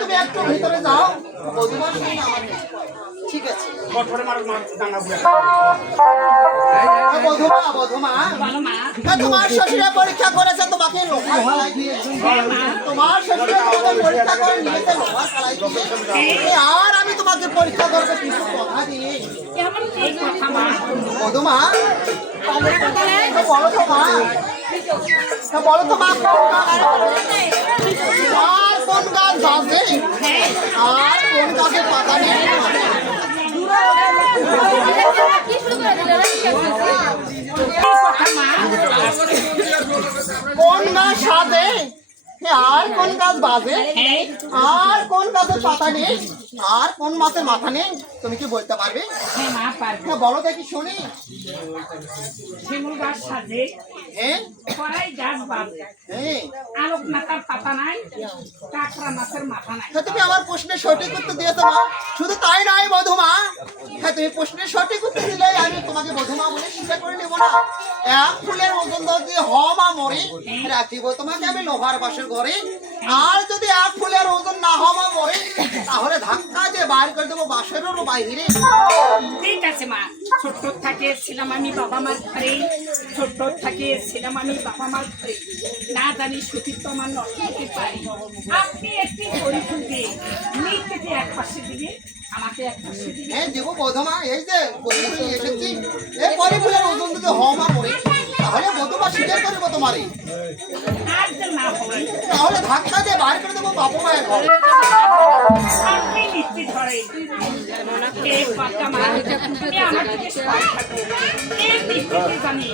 তুমি একটু ভিতরে যাও, বধূমার সঙ্গে আমার ঠিক আছে। তোমার শ্বশুরে পরীক্ষা করেছে তোমাকে লোহার কড়াই দিয়েছে, তোমার শ্বশুরে তোমাকে পরীক্ষা করে নিয়েছে লোহার কড়াই দিয়েছে, আর আমি তোমাকে পরীক্ষা করবো কিছু কথা দিয়ে। বধূমা বলো তো মা, বলো তো মা, আর কোন গাছ বাজে আর কোন গাছের পাতা নেই? কোন গাছ সাজে আর কোন গাছ বাজে আর কোন গাছের পাতা নেই আর কোন মাছের মাথা নেই? তুমি কি বলতে পারবে? বলো দেখি শুনি। শিমুল গাছ সাজে, কড়াই গাছ বাজে, আলোক মাথার পাতা নাই, কাঁকড়া মাছের মাথা নাই। তুমি আমার প্রশ্নের সঠিক উত্তর দিয়েছো মা। শুধু তাই নয় বধূমা, হ্যাঁ তুমি প্রশ্নের সঠিক উত্তর দিলে আমি তোমাকে বধূমা বলে স্বীকার করে নেবো না। এক ফুলের ওজন যদি মা মরে রাখিব তোমাকে আমি লোহার বাসের ঘরে, আর যদি এক ফুলের ওজন না মা মরে তাহলে ধাক্কা দিয়ে বাইর করে দেবো বাসেরও বাইরে। ঠিক আছে মা, ছোট্ট থাকে ছিলাম আমি বাবা মার ঘরে, ছোট্ট থাকে ছিলাম আমি বাবা মার ঘরে, না জানি সতীত্ব আমার নষ্ট হতে পারে। আপনি একটি পরীক্ষা দিয়ে নিজেকে এক পাশে দিবে, আমাকে এক পাশে দিবে। হ্যাঁ দেবো বধূমা, এই যে পরীক্ষা এসেছি, এই পরীক্ষার ওজন যদি মা মরে তাহলে বধূমা স্বীকার করবো তোমারে, আর যে না হয় তাহলে ধাক্কা দিয়ে বাইর করে দেবো বাবা মায়ের ঘরে। আপনি নিশ্চিত ধরে এই কথা মা, তুমি আমার থেকে সবাই থাকো, এই নিশ্চিত জানি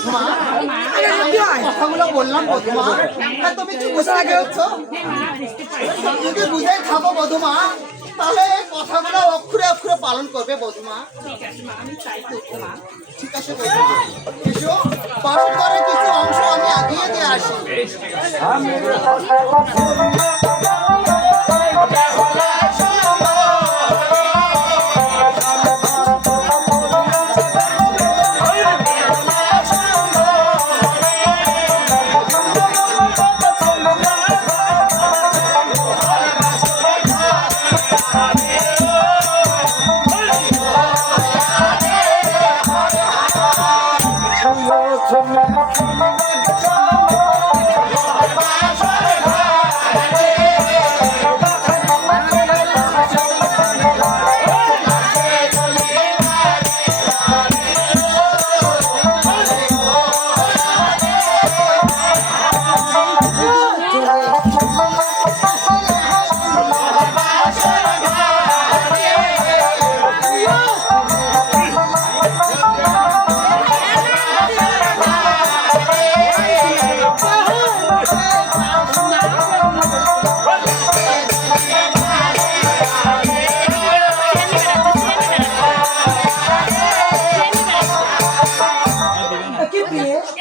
বধুমা কথাগুলো বললাম বধুমা হ্যাঁ তুমি কি বুঝতে পেরেছো হ্যাঁ মা বুঝতে পারছি যদি বুঝে থাকো বধুমা তাহলে এই কথাগুলো অক্ষরে অক্ষরে পালন করবে বধুমা ঠিক আছে মা আমি তাই করবো মা ঠিক আছে বধুমা এসো পালন করে কিছু অংশ আমি আগিয়ে দিয়ে আসি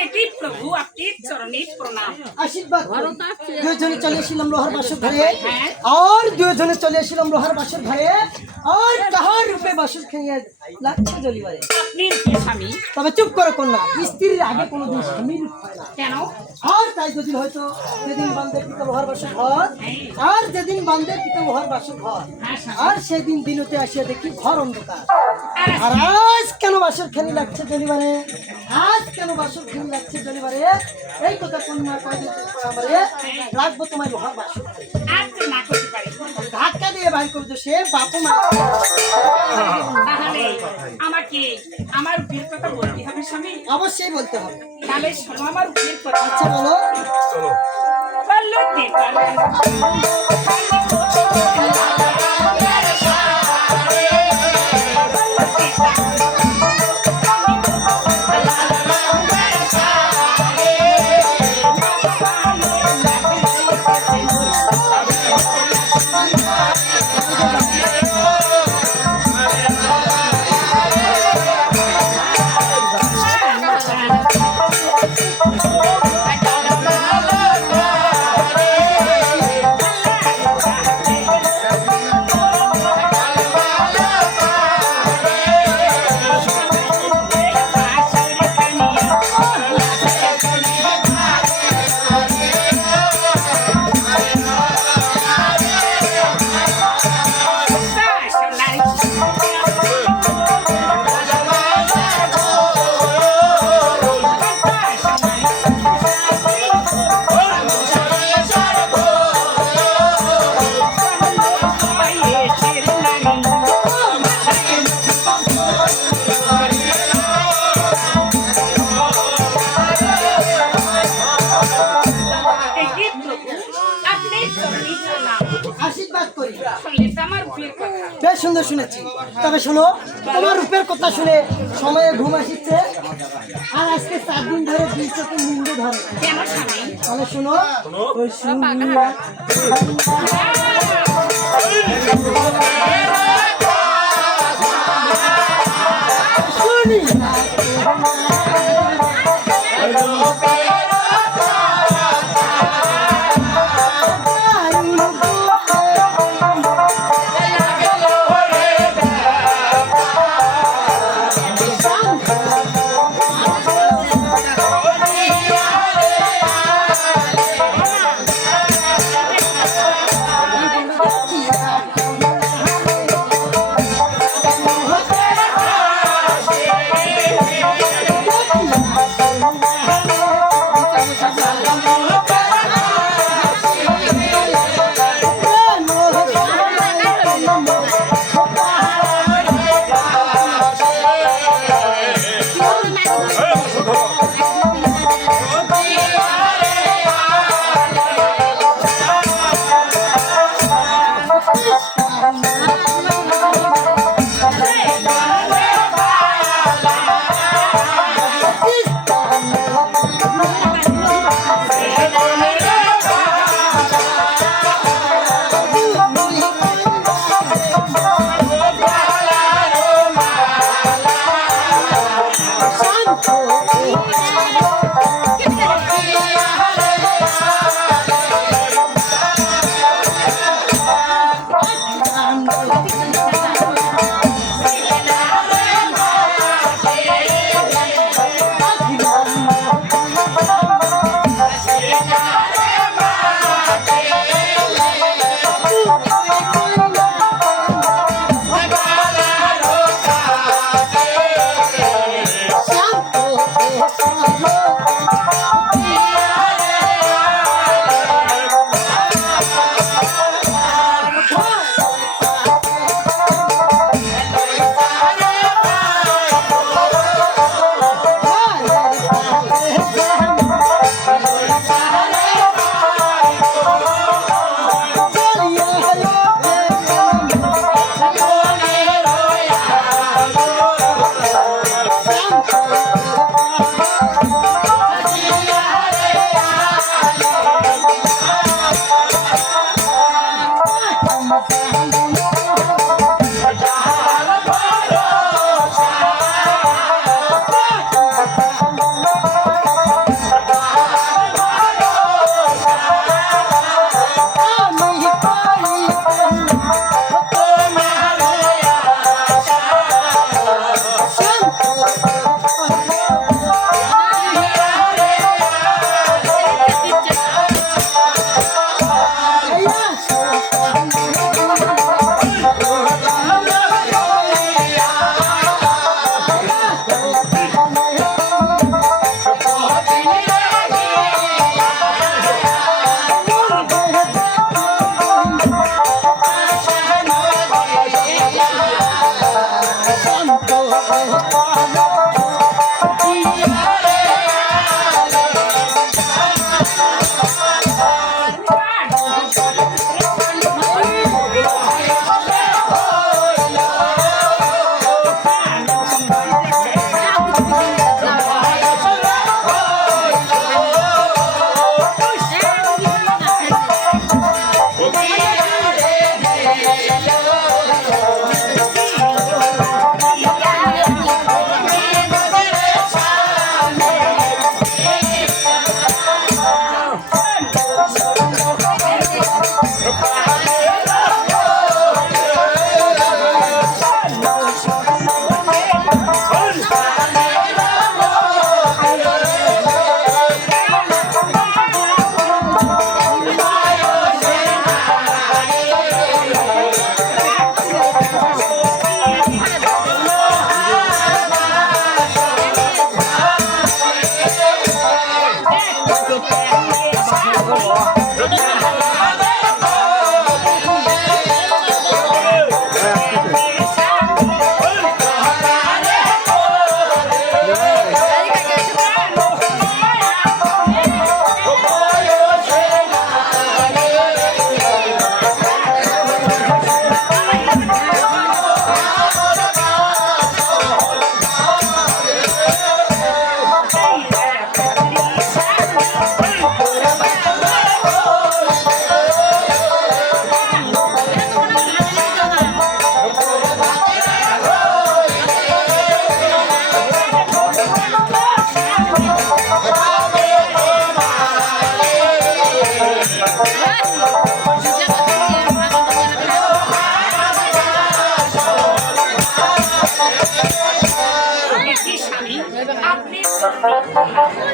এটি প্রভু আপনার চরণে প্রণাম আশীর্বাদ দুজনে চলে এসেছিলাম লোহার বাসর ঘরে আর দুজনে চলে এসেছিলাম লোহার বাসর ঘরে আর কাহার রূপে বাসর খেয়ে লাগছে জলিবারে আপনি কি স্বামী তবে চুপ করো কন্যা স্ত্রীর আগে কোনোদিন স্বামীর রূপ হয় না কেন আর তাই যদি হয়তো যেদিন বান্ধে পিতা লোহার বাসর ঘর আর যেদিন বান্ধে পিতা লোহার বাসর ঘর আর সেদিন দিনতে আসিয়া দেখি ঘর অন্ধকার আর আজ কেন বাসর খেলি লাগছে জলিবারে আজ কেন বাসর খেলি লাগছে জলিবারে এই কথা কন্যা কয় আমারে রাখবো তোমার লোহার বাসর আজ না করতে পারি ধাক্কা দিয়ে বাইর করতো সে বাপু মা তাহলে আমাকে আমার উপের কথা বলতে হবে স্বামী অবশ্যই বলতে হবে তাহলে শোনো আমার উপের কথা আচ্ছা বলো পারলতে আশীর্বাদ করি আমার উপের কথা বেশ সুন্দর শুনেছি তবে শোনো তোমার রূপের কথা শুনে সময়ে ঘুম আসছে আর আজকে 4 দিন ধরে 2 চোখে নিন্দ ধরে কেন স্বামী তাহলে শোনো ওই শুনলা শুনি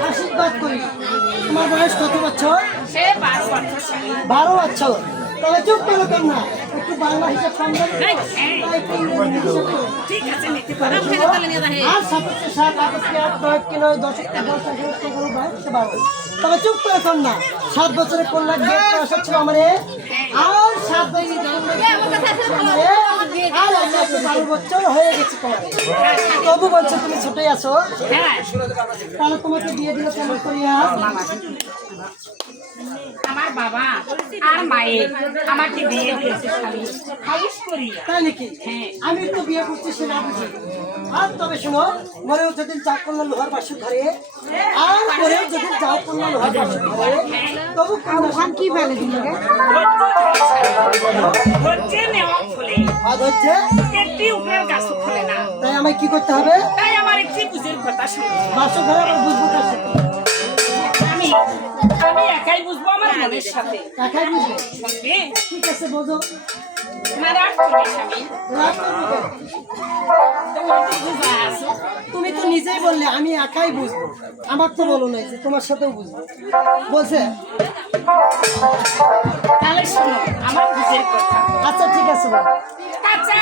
আশীর্বাদ করি। তোমার বয়স কত বছর? সে 12 বছর স্বামী। 12 বছর। তাহলে চুপ করো কেন না? একটু বাংলা হিসাব সম্ভব? হ্যাঁ। একটু ইংরেজি হিসাব করো। ঠিক আছে নিতে পারো। আর 7 7 আগস্টে 8 9 কিলো 10 10 11 12 তবে চুপ করে কর না। 7 বছরে কোন লাগবে একটা আশা ছিল আমারে। আর 7 বছরে আর আমি 12 বছর হয়ে গেছে তোমার। তবু বলছো তুমি ছোটই আছো। হ্যাঁ, তাহলে তোমাকে দিয়ে দিল কেমন করিয়া? আমার বাবা আর মায়ের আমাকে বিয়ে দিয়েছে স্বামী, হাউস করিয়া। তাই নাকি? হ্যাঁ। আমি তো বিয়ে করছি সে না বুঝি। আর তবে শোনো, মরেও যেদিন চাপ করলাম লোহার বাসুর ঘরে, আর মরেও যেদিন চাপ করলাম লোহার বাসুর ঘরে, তবু কন্যা কি ফেলে দিল রে? হচ্ছে নেওয়া ফলে আজ হচ্ছে একটি উপরের গাছ ফলে না। তাই আমায় কি করতে হবে? তাই আমার একটি বুঝের কথা শুনো। বাসুর ঘরে আবার বুঝবো কার সাথে? আমি আমি একাই বুঝবো আমার মনের সাথে। একাই বুঝবে? শুনবে? ঠিক আছে বোঝো। না রাগ করবে স্বামী রাগ করবো কেন? তোমার তো বুঝা আছে তুমি তো নিজেই বললে আমি একাই বুঝবো, আমার তো বলো নাই যে তোমার সাথেও বুঝবো বলছে। তাহলে শোনো আমার বুঝের কথা আচ্ছা ঠিক আছে বল। কাঁচা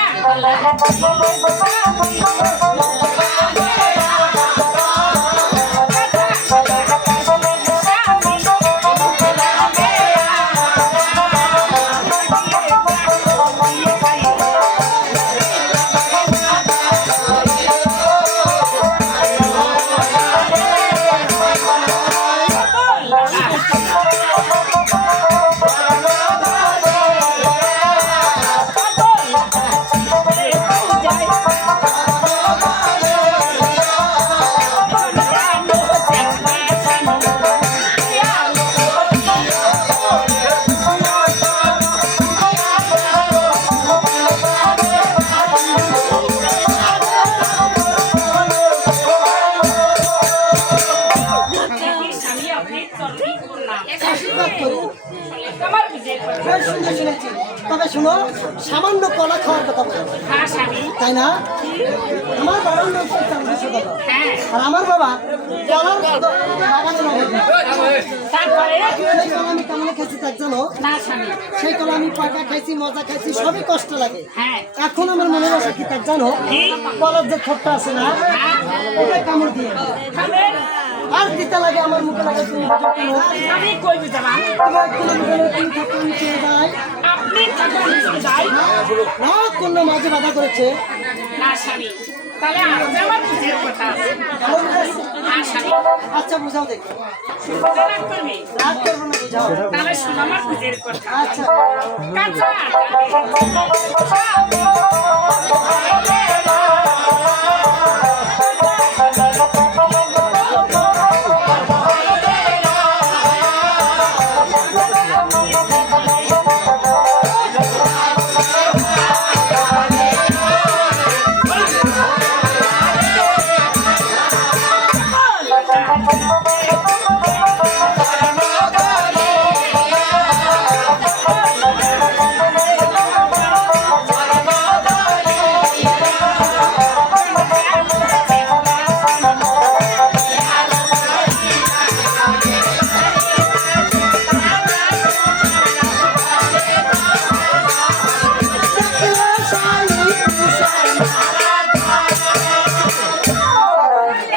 স্বামী আপনি চলবি করলাম আশীর্বাদ করি। আমার বুঝের কথা বেশ সুন্দর শুনেছি, তবে শোনো সামান্য কলা খাওয়ার কথা বলো, হ্যাঁ স্বামী তাই না? আমার বাবার নাম হচ্ছে চন্দ্রশেখর, হ্যাঁ আর আমার বাবা কলার বাগানের অভাবী। তারপরে সেই কলা আমি কেমন খেয়েছি তার জানো? না স্বামী সেই কলা আমি পাকা খাইছি, মজা খাইছি, সবই কষ্ট লাগে। হ্যাঁ এখন আমার মনে আসা কি তার জানো? কি? কলার যে ঠোঁটটা আছে না, ওটা কামড় দিয়ে খাবেন আর দিতে লাগে আমার মুখে লাগে। তুমি বুঝো কেন? আমি কই বুঝালাম তোমার কোনো মুখে তুমি থাকতে আমি চেয়ে যাই আপনি টাকা নিচে যাই না, কোনো মাঝে বাধা করেছে। না স্বামী তাহলে আজ আমার বুঝের কথা আছে ভালো বুঝেছে? না স্বামী আচ্ছা বুঝাও দেখি, রাগ করবি রাগ করবো না, বুঝাও। তাহলে শোন আমার বুঝের কথা আচ্ছা কাঁচা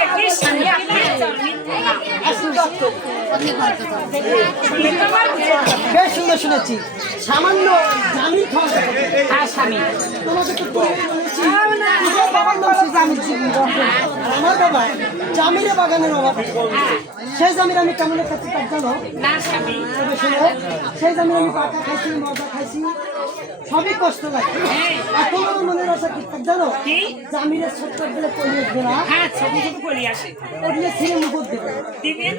একই স্বামী আপনি চলবি করলাম আশীর্বাদ করি। শুনলে তো আমার বুঝের কথা বেশ সুন্দর শুনেছি, সামান্য জামিন খাওয়া কথা। হ্যাঁ স্বামী তোমাকে তো পূর্বেই বলেছি, তোমার বাবার নাম সে জামিন ছিল। আর আমার বাবা জামিরে বাগানের অভাব, সেই জামির আমি কেমন খাচ্ছি তার জানো? না স্বামী তবে শোনো, সেই জামির আমি পাকা খাইছি, মজা খাইছি, সবই কষ্ট লাগে। এখন আমার মনের আশা কি তার জানো? কি? জামিরের সত্তর দিলে পরিবেশ দেনা, হ্যাঁ ছবি ছবি করে আসে ওগুলো ছিঁড়ে মুখ দেবে। দিবেন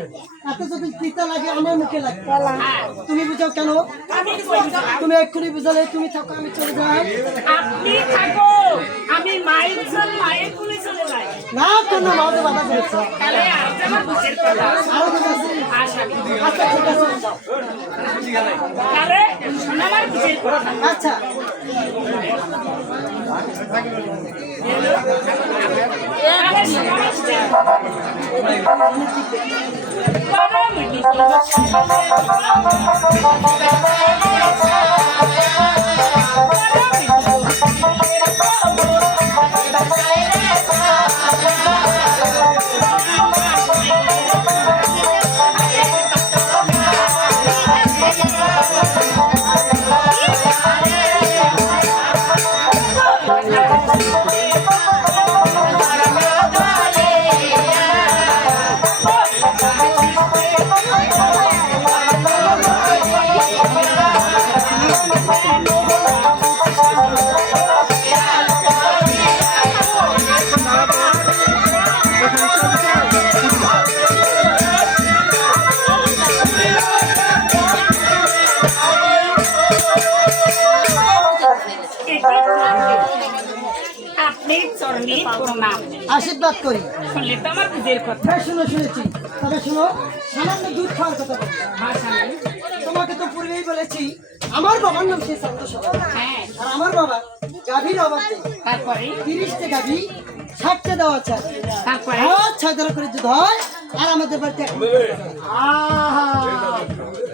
এত যদি পিতা লাগে আমার মুখে লাগে। হ্যাঁ তুমি বুঝাও কেন? আমি কই বুঝালাম তুমি এক্ষুনি বুঝালে তুমি থাকো, আমি চলে যাই। আপনি থাকো আমি মায়ের জন্য মায়ের কুলে চলে যাই না, কোনো মাঝে বাধা করেছে। তাহলে আজ আমার বুঝের কথা আরো ঠিক আছে। আশা আচ্ছা ঠিক আছে, তাহলে শোন আমার বুঝের কথা আচ্ছা তাহলে শোন আমার বুঝের কথা বড় মিটি আপনি চরণে প্রণাম আশীর্বাদ করি। শুনলে তো আমার বুঝের কথা বেশ শুনেছি, তবে শুনো, সামান্য দুধ খাওয়ার কথা বলছি। হ্যাঁ স্বামী। তোমাকে তো পূর্বেই বলেছি আমার বাবার নাম শেষ শান্ত সভা। হ্যাঁ, আর আমার বাবা গাভীর অভাব নেই। তারপরে 30টা গাভী 60টা দেওয়া চাই। তারপরে আর 6 ধরা করে দুধ হয়। আর আমাদের বাড়িতে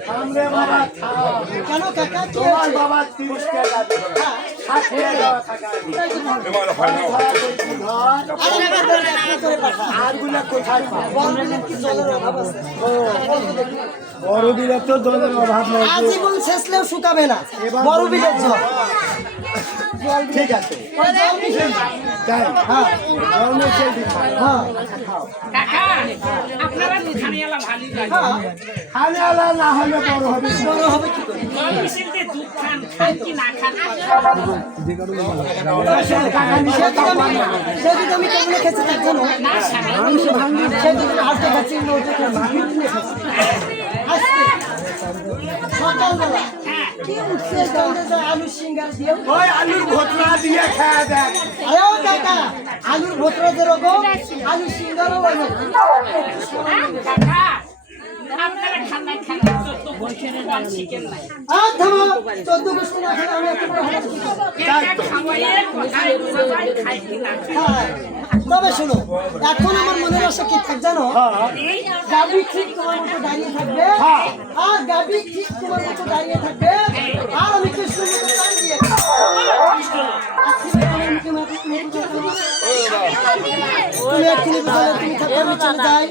সামনে বাবা খাও। কেন কাকা কি তোমার হয়েছে? বাবা 30 টাকা দেবে। হ্যাঁ, 60 টাকা টাকা দিবে। আর আমাদের বাড়িতে একটা করে পাঠা। আরগুলা কোথায় পাবো? বলবেন কি জলের অভাব আছে? বড় বিলে তো জলের অভাব নেই। আজীবন শেষলেও শুকাবে না বড় বিলের জল। ঠিক আছে ওই জল মিশে না। তাই হ্যাঁ জল মিশিয়ে দিতে হ্যাঁ কাকা আপনারা দুখানিয়ালা ভালোই লাগে। হ্যাঁ, খানে আলা না হলে বড় হবে বড় হবে কি করে? জল মিশিয়ে দিয়ে দুধ খান, খান কি না খান? সেদিন আমি কেমন খেয়েছি তার জন্য না স্বামী। সেদিন আজকে খাচ্ছি নৌকে খাচ্ছি আজকে সকালবেলা হ্যাঁ, সেই সঙ্গে যে আলু সিঙ্গার দিয়ে ওই আলুর ঘটনা দিয়ে খাওয়া দেখ আরে কাকা আলুর ভোটরা যেরকম আলু সিঙ্গারও ওই রকম। কাকা আপনারা খান নাই খান নাই, চোদ্দ বছরের দাম শিখেন নাই। আর থামো 14 গোষ্ঠী না খেলে আমি এত বড় হলাম কি করে? কেটে খাওয়াইয়ে কোথায় বোঝা যায় খাই কি না খাই। হ্যাঁ, তবে শোনো এখন আমার মনের আশা কি থাক জানো, এই গাবি ঠিক তোমার মতো দাঁড়িয়ে থাকবে আর গাবি ঠিক তোমার মতো দাঁড়িয়ে থাকবে আর আমি কৃষ্ণের মতো টান দিয়ে খাবো। তুমি এক্ষুনি বুঝালে তুমি থাকো আমি চলে যাই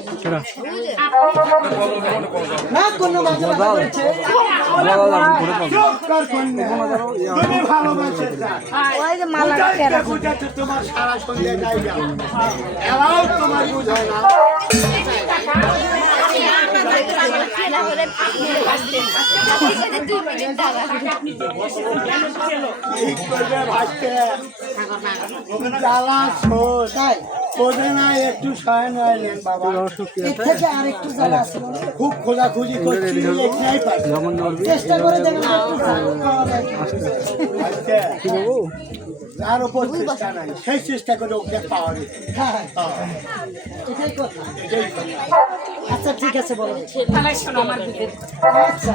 না কোনো বাজে বাজে করেছে চুপ কর কন্যা তুমি ভালোবাসে বুঝাতে বুঝাতে তোমার সারা সন্ধ্যে যাই যাও এরাও তোমার বুঝায় না ঠিক করবে ভাসতে জ্বালা শোষ তাই কোদে না একটু সহায় নইলেন বাবা এর থেকে আর একটু জ্বালা আছে খুব খোঁজাখুঁজি করছি একটাই পাই চেষ্টা করে দেখেন একটু জ্বালা পাওয়া যায় কিনা। যার উপর চেষ্টা নাই সেই চেষ্টা করে ওকে পাওয়া গেছে হ্যাঁ এটাই কথা। এটাই কথা। আচ্ছা ঠিক আছে বলো তাহলে শোনো আমার দুধের আচ্ছা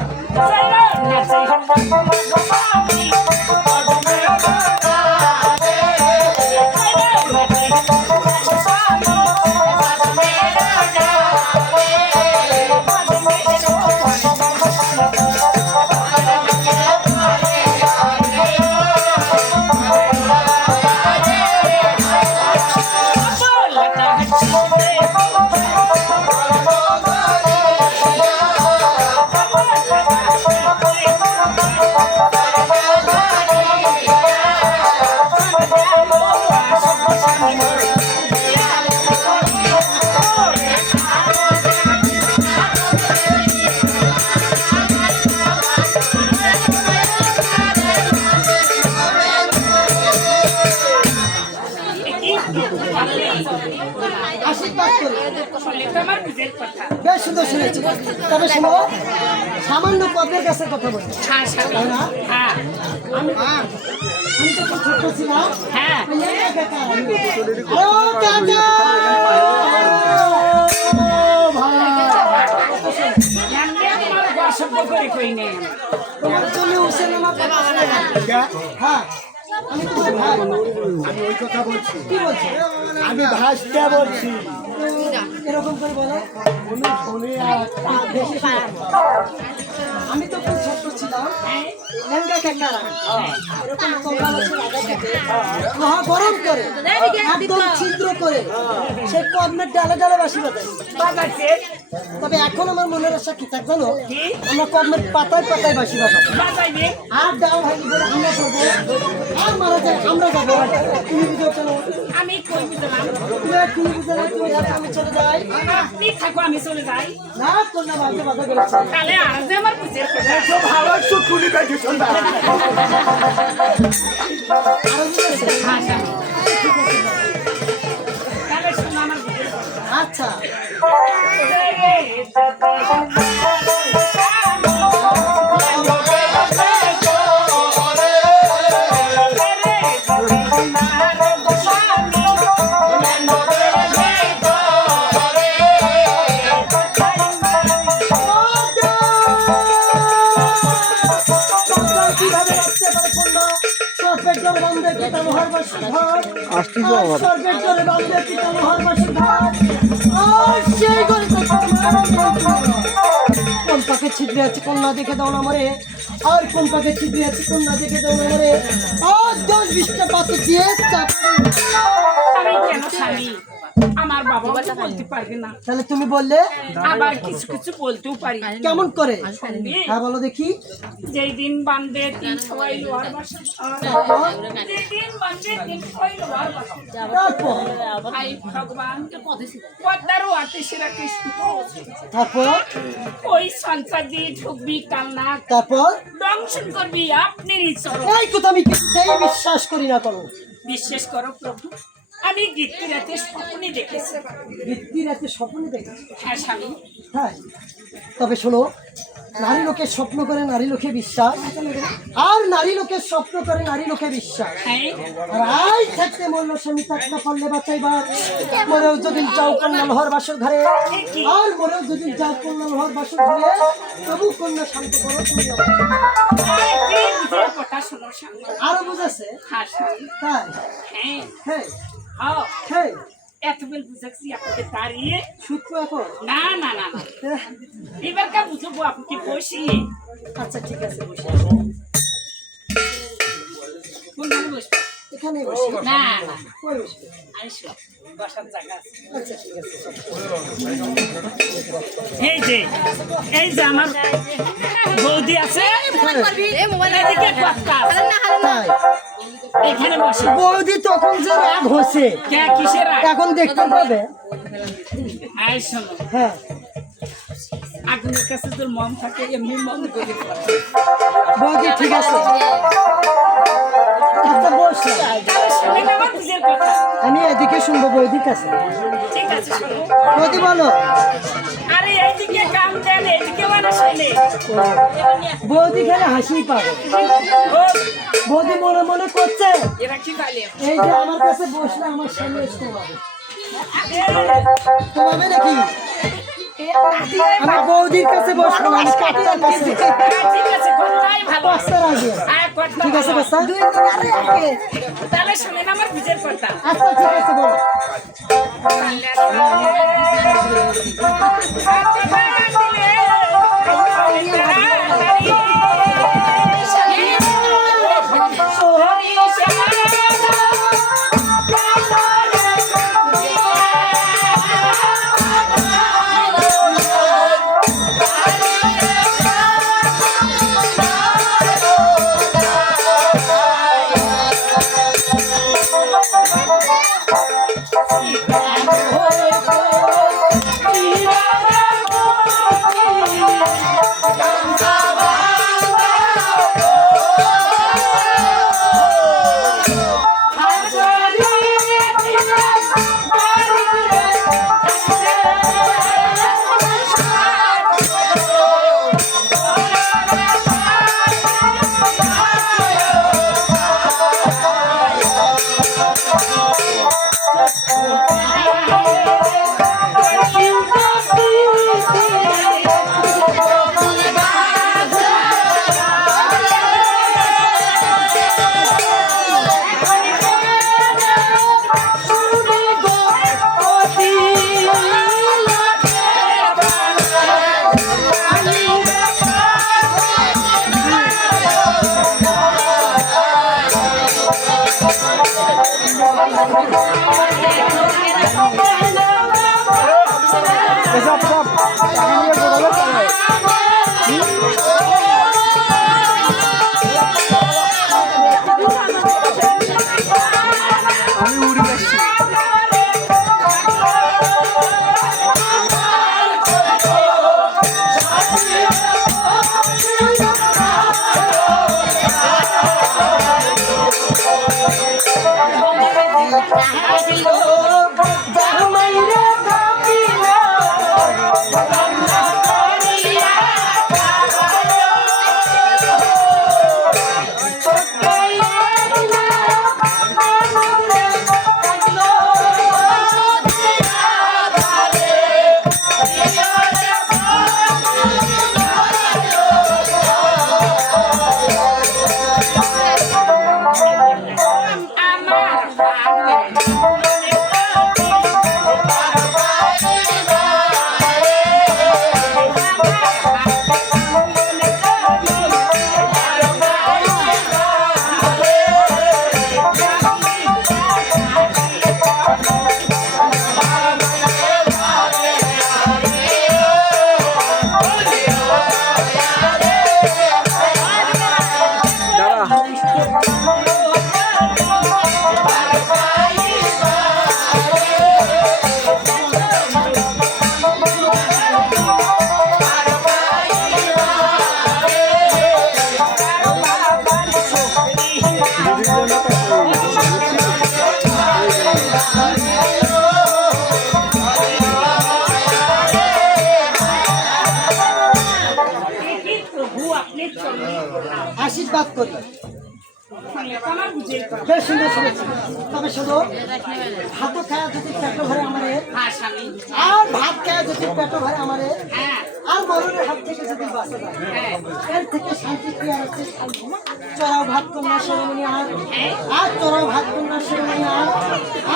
আশীর্বাদ করি এটা আমার দুধের কথা। বেশ সুন্দর শুনেছি তবে শোনো সামান্য পদের কাছে কথা বলি হ্যাঁ স্বামী। তাই না হ্যাঁ আমি তো খুব ছোট ছিলাম হ্যাঁ ওই যে কাকা, ও কাকা এমনি আমার গসব করে কই নেই। তোমার জন্য হোসেন আমার কথা শুনে না। হ্যাঁ আমি তোমার ভাই আমি ওই কথা বলছি কি বলছো আমি ভাসতে বলছি এরকম করে বলো তুমি শুনে আর বেশি শুনে। আমি তো খুব ছোট ছিলাম লেঙ্গা কাকা এরকম কঙ্কাল আছে আগা থেকে মহা গরম করে একদম ছিদ্র করে সেই কর্মের ডালে ডালে বাসি বাজায় বাজাচ্ছে তবে এখন আমার মনের আশা কি থাক জানো আমরা কর্মের পাতায় পাতায় বাসি বাজাবো বাজাইবে আর ডাল ভাঙি করে আমরা করবো আর মারা যায় আমরা যাবো তুমি বুঝো চলো আমি কই বুঝলাম। তুমি বুঝো না তুমি যাবে আমি চলে যাই আপনি থাকো আমি চলে যাই। না তোর না বাজে বাধা করেছে তাহলে আর যে আমার দুধের কথা। সব ভালো একটু তুলি দেখি শুনবা আরো বুঝেছে হ্যাঁ স্বামী। তাহলে শোনো আমার দুধের কথা। আচ্ছা পিতামহর বাসর ঘর, আর স্বর্গের জলে বাঁধবে পিতামহর বাসর ঘর, আর সেই ঘরে কোন পাকে ছিদ্রে আছে কন্যা দেখে দাও না মরে, আর কোন পাকে ছিদ্রে আছে কন্যা দেখে দাও না মরে, আর 10-20টা পাতে দিয়ে আমি কেন স্বামী আমার বাবা বাবা বলতে পারবে না, তাহলে তুমি বললে আবার কিছু কিছু বলতেও পারি। কেমন করে? শুনবি? হ্যাঁ বলো দেখি। যেই দিন বান্ধে দিন সবাই লোহার বাসা, যেই দিন বান্ধে দিন সবাই লোহার বাসা। তারপর হাই ভগবান, পদ্মারও আতেশে রাখে সুতো, তারপর ওই সঞ্চার দিয়ে ঢুকবি কান্না তারপর দংশন করবি আপনারই চরণ। এই কথা আমি কিছুতেই বিশ্বাস করি না। করো বিশ্বাস করো প্রভু, আমি গীতি রাতে স্বপ্নে দেখেছি। বৃত্তি রাতে স্বপ্নে দেখেছি। হ্যাঁ স্বামী, হ্যাঁ, তবে শোনো, নারী লোকের স্বপ্ন করে নারী লোকে বিশ্বাস, আর নারী লোকের স্বপ্ন করে নারী লোকে বিশ্বাস। হ্যাঁ আর আই থাকতে মরল স্বামী থাকতে পারলে বাঁচাইবার, মরেও যদি যাও কন্যা লোহার বাসর ঘরে, আর মরেও যদি যাও কন্যা লোহার বাসর ঘরে, তবু কন্যা শান্ত করো তুমি আমাকে। এই বুঝের কথা শোনো স্বামী। আরো বুঝেছে? হ্যাঁ স্বামী, তাই? হ্যাঁ হ্যাঁ হ্যাঁ, হ্যাঁ, এত বেল বুঝেছি আপনাকে দাঁড়িয়ে। সূত্র এখন? না না না না, এবার কা বুঝবো আপনাকে বসিয়ে। আচ্ছা ঠিক আছে, বসে কোনখানে বসবো? এখানে বসে। না না, কই বসবে? আইসো, বসার জায়গা আছে। আচ্ছা ঠিক আছে, চল। এই যে আমার বৌদি আছে, এদিকে কথা আছে। তাই? এখানে বসে। বৌদি তখন যে রাগ হচ্ছে কে কিসের রাগ? এখন দেখতে পাবে। আয় শোনো, হ্যাঁ, আগুনের কাছে তোর মম থাকে, এমনি মম করে পড়ে। বৌদি ঠিক আছে। আচ্ছা বসে, তাহলে শোনেন আমার নিজের কথা। আমি এদিকে শুনবো বৌদির কাছে। ঠিক আছে শোনো। বৌদি বলো। আরে এইদিকে কাম দেন, এইদিকে মানে শোনে। বৌদি খেলে হাসি পাবে। ও, বৌদি মনে মনে করছে এরা কি পালে? এই যে আমার কাছে বসলে আমার স্বামী এসে ঘুমাবে। ঘুমাবে নাকি? আমি বৌদির কাছে বসলাম, আমি কাটার কাছে। ঠিক আছে, কথাই ভালো। পাঁচটার আগে। হ্যাঁ, কথা ঠিক আছে ভালো। বাচ্চা? তাহলে শোনেন আমার নিজের কথা। আচ্ছা ঠিক আছে, বলো। করি। শুনলে তো আমার বুঝেই পাবো। বেশ সুন্দর শুনেছি। তবে শুধু ভাত খায় যদি পেট ভরে আমারে, হ্যাঁ স্বামী, আর ভাত খায় যদি পেট ভরে আমারে, হ্যাঁ আর মরণের হাত থেকে যদি বাঁচা যায়, হ্যাঁ এর থেকে শান্তি কি আর আছে? চড়াও ভাত কন্যা শিরোমণি আর চড়াও ভাত কন্যা শিরোমণি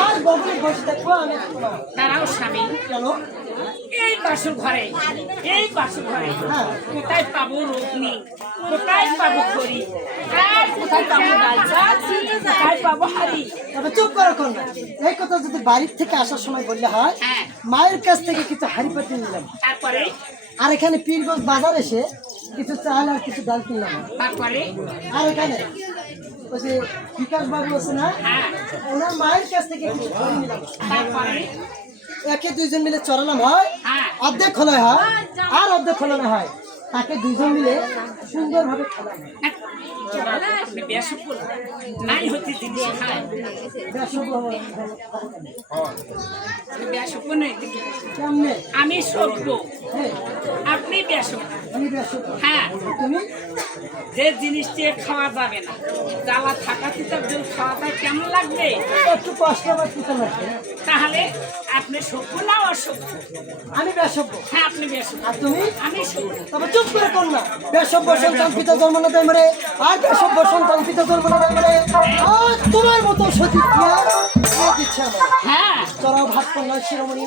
আর বগলে বসে দেখবো আমি। তারাও স্বামী, কেন? এই বাসর ঘরে, এই বাসর ঘরে হ্যাঁ। কোথায় পাবো রোগনি, কোথায় পাবো খড়ি, আর কোথায় পাবো ডাল চাল, কোথায় পাবো হাড়ি। তবে চুপ করো কন্যা। এই কথা যদি বাড়ির থেকে আসার সময় বললে হয়, হ্যাঁ। মায়ের কাছ থেকে কিছু হাড়ি পাতি নিলাম, তারপরে আর এখানে পীরগঞ্জ বাজার এসে কিছু চাল আর কিছু ডাল কিনলাম, তারপরে আর এখানে ওই যে বিকাশ বাবু আছে না, হ্যাঁ, ওনার মায়ের কাছ থেকে কিছু খড়ি নিলাম, তারপরে একে দুইজন মিলে চড়ালাম হয়, হ্যাঁ, অর্ধেক খোলা হয় আর অর্ধেক খোলানো হয়, তাকে দুইজন মিলে সুন্দরভাবে খেলাম। আপনি বেশক করবেন, নাই হতে জিনিস খায়, বেশক নয় দিকে। কেমনে? আমি সভ্য, হ্যাঁ, আপনি বেশক। আমি বেশক। হ্যাঁ, তুমি? যে জিনিসটি খাওয়া যাবে না, জ্বালা থাকাতে তার জল খাওয়াটা কেমন লাগবে? একটু কষ্ট আবার দিতে লাগবে। তাহলে আপনি সভ্য না অসভ্য? আমি বেশক। হ্যাঁ, আপনি বেশক, আর তুমি? আমি সভ্য। তবে চুপ করে কর না। বেশক সন্তান পিতা জন্ম না দেয় মরে, আর বেশক সন্তান পিতা জন্ম না দেয় মরে, আর তোমার মতো সতীর দিয়া দিচ্ছে আমার। হ্যাঁ, চড়াও ভাত কন্যা শিরোমণি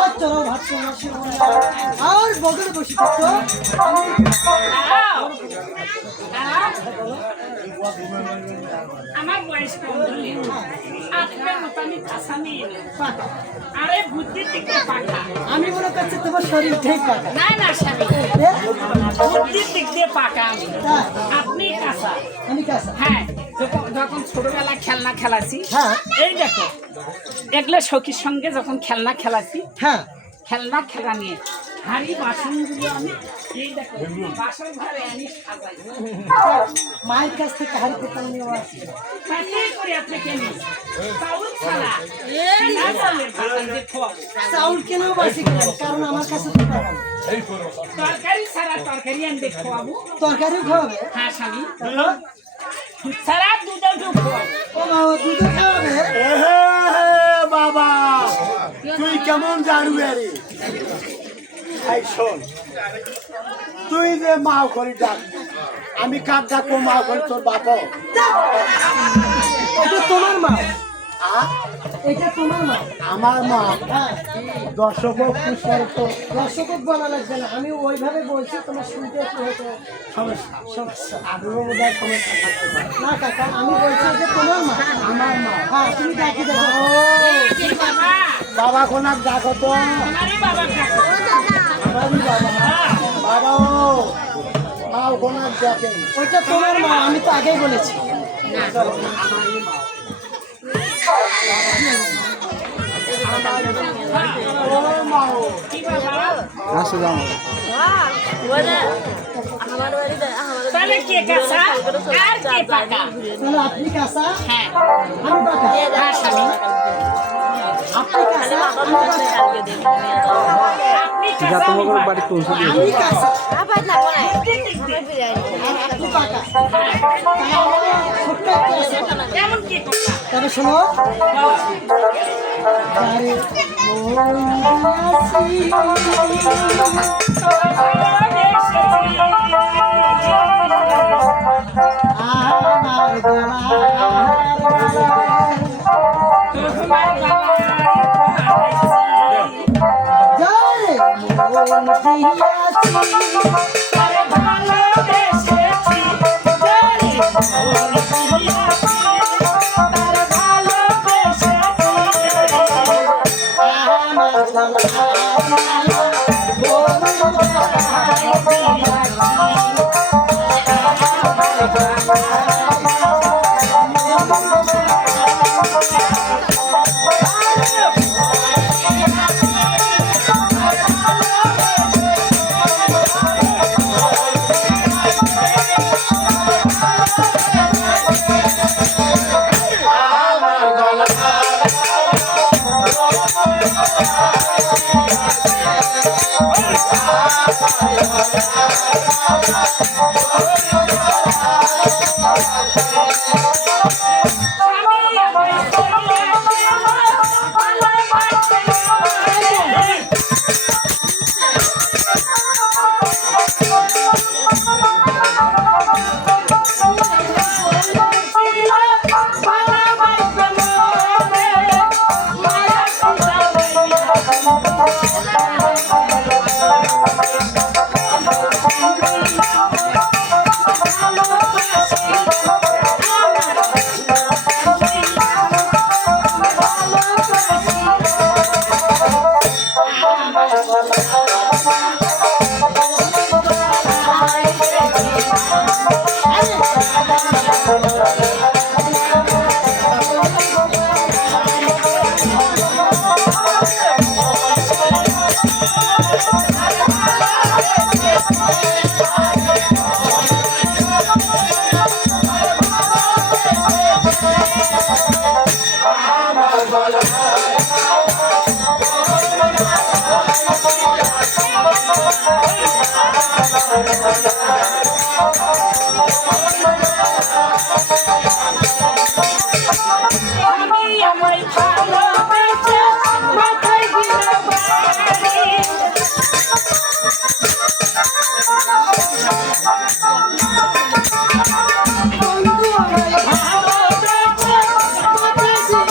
আর চড়াও ভাত কন্যা শিরোমণি আর বগলে বসে থাকতো আমি। দাঁড়াও, দাঁড়াও। আমার বয়স কম বললে আপনার মতো আমি কাঁচা মেয়ে না। পাকা। আরে বুদ্ধির দিকে পাকা। আমি মনে করছি তোমার শরীরটাই পাকা। না না স্বামী, এ? বুদ্ধির দিক দিয়ে পাকা আমি, তাই? আপনি কাঁচা। আমি কাঁচা। হ্যাঁ, যখন ছোটবেলা খেলনা খেলাছি, হ্যাঁ। এই দেখো এগুলো সখীর সঙ্গে যখন খেলনা খেলাছি, হ্যাঁ, খেলনা খেলা নিয়ে হাড়ি বাসনগুলো আমি এই দেখো বাসন ঘরে আমি সাজাই। মায়ের কাছ থেকে হাড়ি পেতাম নিয়ে আসি। তাতে করে আপনাকে নিই চাউল ছাড়া না চালের বাজার দিয়ে খাওয়াবো। চাউল কেনাও বাসি খেলাম, কারণ আমার কাছে তো টাকা নেই। তরকারি ছাড়া তরকারি আনতে খাওয়াবো। তরকারিও খাওয়াবে? হ্যাঁ স্বামী, তারপর? দুধ ছাড়া দুধেও খাওয়াবো। ও বাবা, দুধও খাওয়াবে? এহে বাবা, তুই কেমন জানবি রে? এই শোন, তুই যে মাও করে ডাক, আমি কাক ডাকবো মাও করে তোর বাপ? এটা তোমার মা, আ? এটা তোমার মা। আমার মা হ্যাঁ, দর্শক পুষ্পার তো দর্শক বলা লাগবে না, আমি ওইভাবে বলছি, তোমার শুনতে একটু হয়তো সমস্যা। সমস্যা। আগ্রহ বোধহয় সমস্যা থাকতে পারে। না কাকা, আমি বলছি যে তোমার মা। আমার মা। হ্যাঁ, তুমি ডাকি দেখো। এই বাবা, বাবা কোনাক ডাকো তো। আমারই বাবা ডাকো। আমারই বাবা। হ্যাঁ, বাবা ও মাও কোনাক ডাকে। ওইটা তোমার মা, আমি তো আগেই বলেছি। আমারই মা। ও মাও। কি বাবা? তাহলে কে কাঁচা আর কে পাকা? তাহলে আপনি কাঁচা, হ্যাঁ, আমি পাকা। হ্যাঁ স্বামী, আপনি কাঁচা, আমি পাকা। আপনি কাঁচা আমি পাকা। আমি কাঁচা, বুদ্ধির দিক দিয়ে। আর আপনি পাকা। তাহলে আমার ছোট্ট একটা আছে পাকা। কেমন কি কথা? তবে শোনো, আরে আমার আমার আমি আমায় ভালোবেসে মাথায় দিল বাড়ি। বন্ধু আমায় ভালোবেসে মাথায় দিল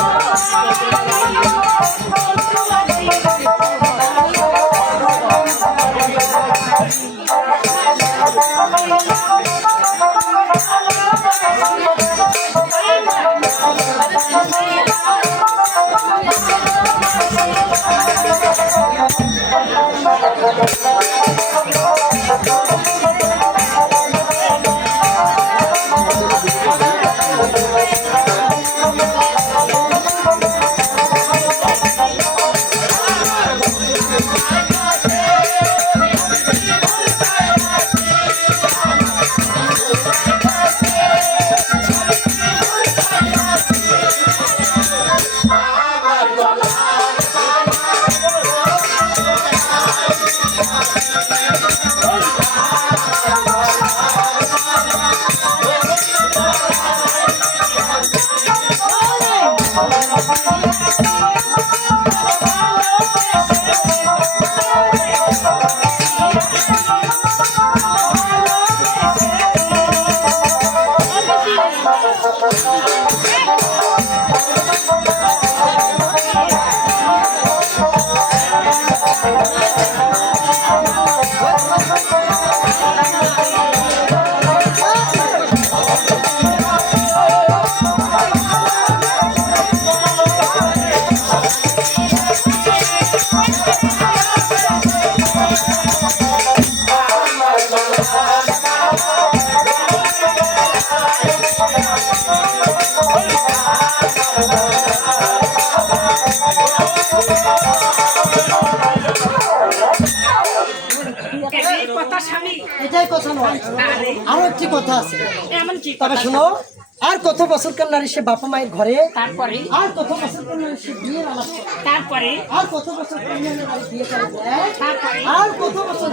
এই কথা স্বামী। এটাই কথা নয়, আরে আরো একটি কথা আছে। এমন কি তবে কথা? শোনো, আর কত বছরকার নারী সে বাপা মায়ের ঘরে, তারপরে আর কত বছরকার নারী সে বিয়ের আলাপ করে, তারপরে আর কত বছরকার নারী বিয়ে করে দেয়, তারপরে আর কত বছর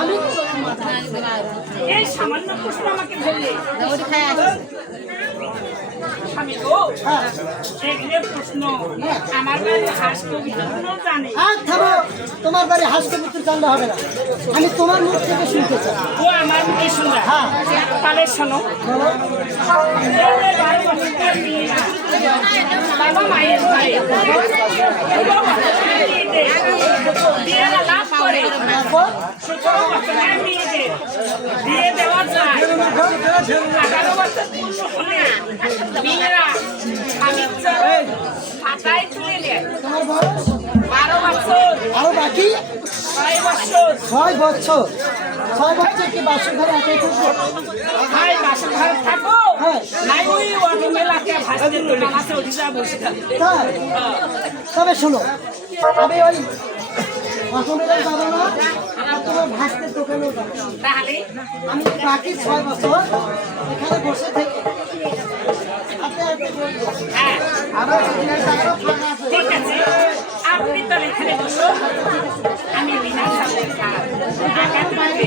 আমি এই সামান্য প্রশ্ন আমাকে ধরলে স্বামী গো, হ্যাঁ, এগুলো প্রশ্ন আমার বাড়ি হাস কবিতাগুলো জানে। আর থামো, তোমার বাড়ি হাঁস কবুতর জানলে হবে না, আমি তোমার মুখ থেকে শুনতে চাই। ও আমার মুখে শুনরা, হ্যাঁ। তাহলে শোনো। বলো। এই যে 12 বছরের মেয়েরা বাবা মায়ের ঘরে বিয়ের আলাপ করে, তারপর 17 বছরের মেয়েদের বিয়ে দেওয়া যায়। 18 বছর পূর্ণ হলে মেয়েরা স্বামীর চরণ পাতায় তুলে নেয়। তোমার বয়স 12 বছর, আরো বাকি 6 বছর 6 বছর। 6 বছর কি বাসর ঘরে একাই থাকবো? ভাই বাসর ঘরে থাকো, হ্যাঁ। নাই ওই অটো মেলাকে ভাসতে তোলে মাসে ওঠি যা বসে থাকো। তাই? তবে শোনো, আমি ওই অসমের যাবো না, আর তোমার ভাস্তের দোকানেও যাবো না। তাহলে আমি বাকি 6 বছর এখানে বসে থেকে হাতে হাতে বলবো। হ্যাঁ আমার এখানে টাকাও ফাঁকা আছে। ঠিক আছে, আপনি তো এখানে বসো, আমি বিনার সাথে টাকা তোমাকে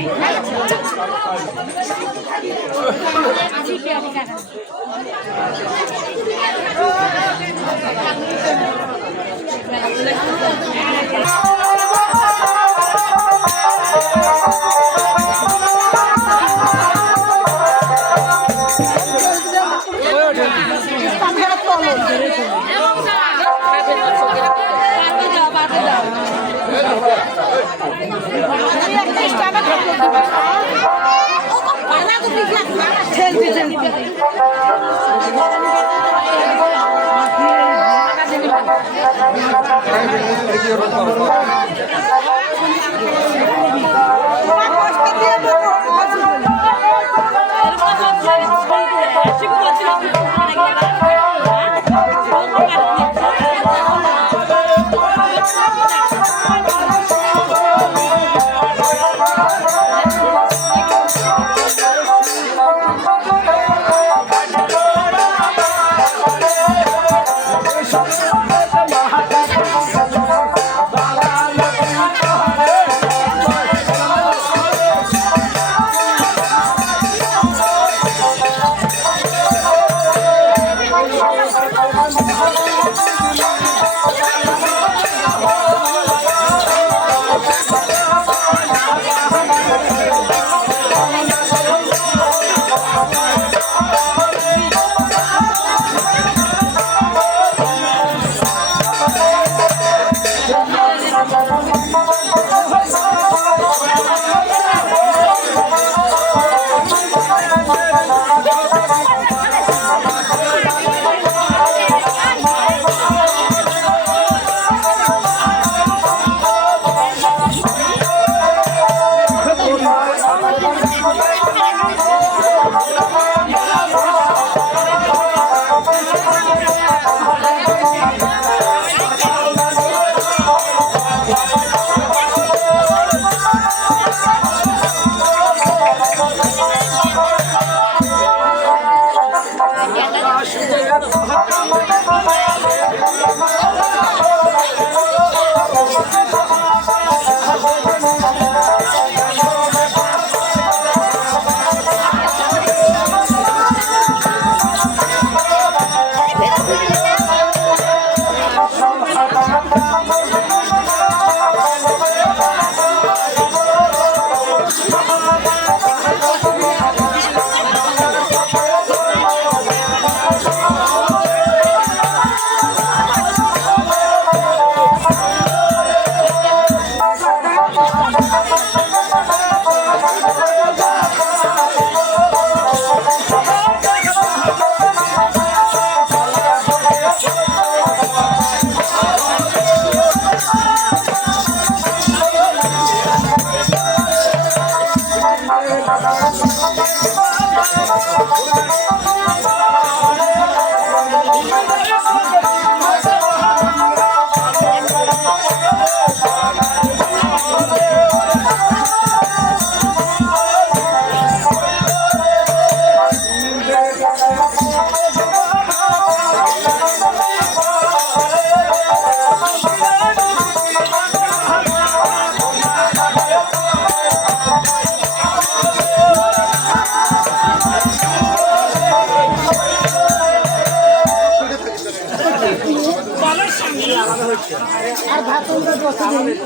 আর ভাত আমরা বসে দিই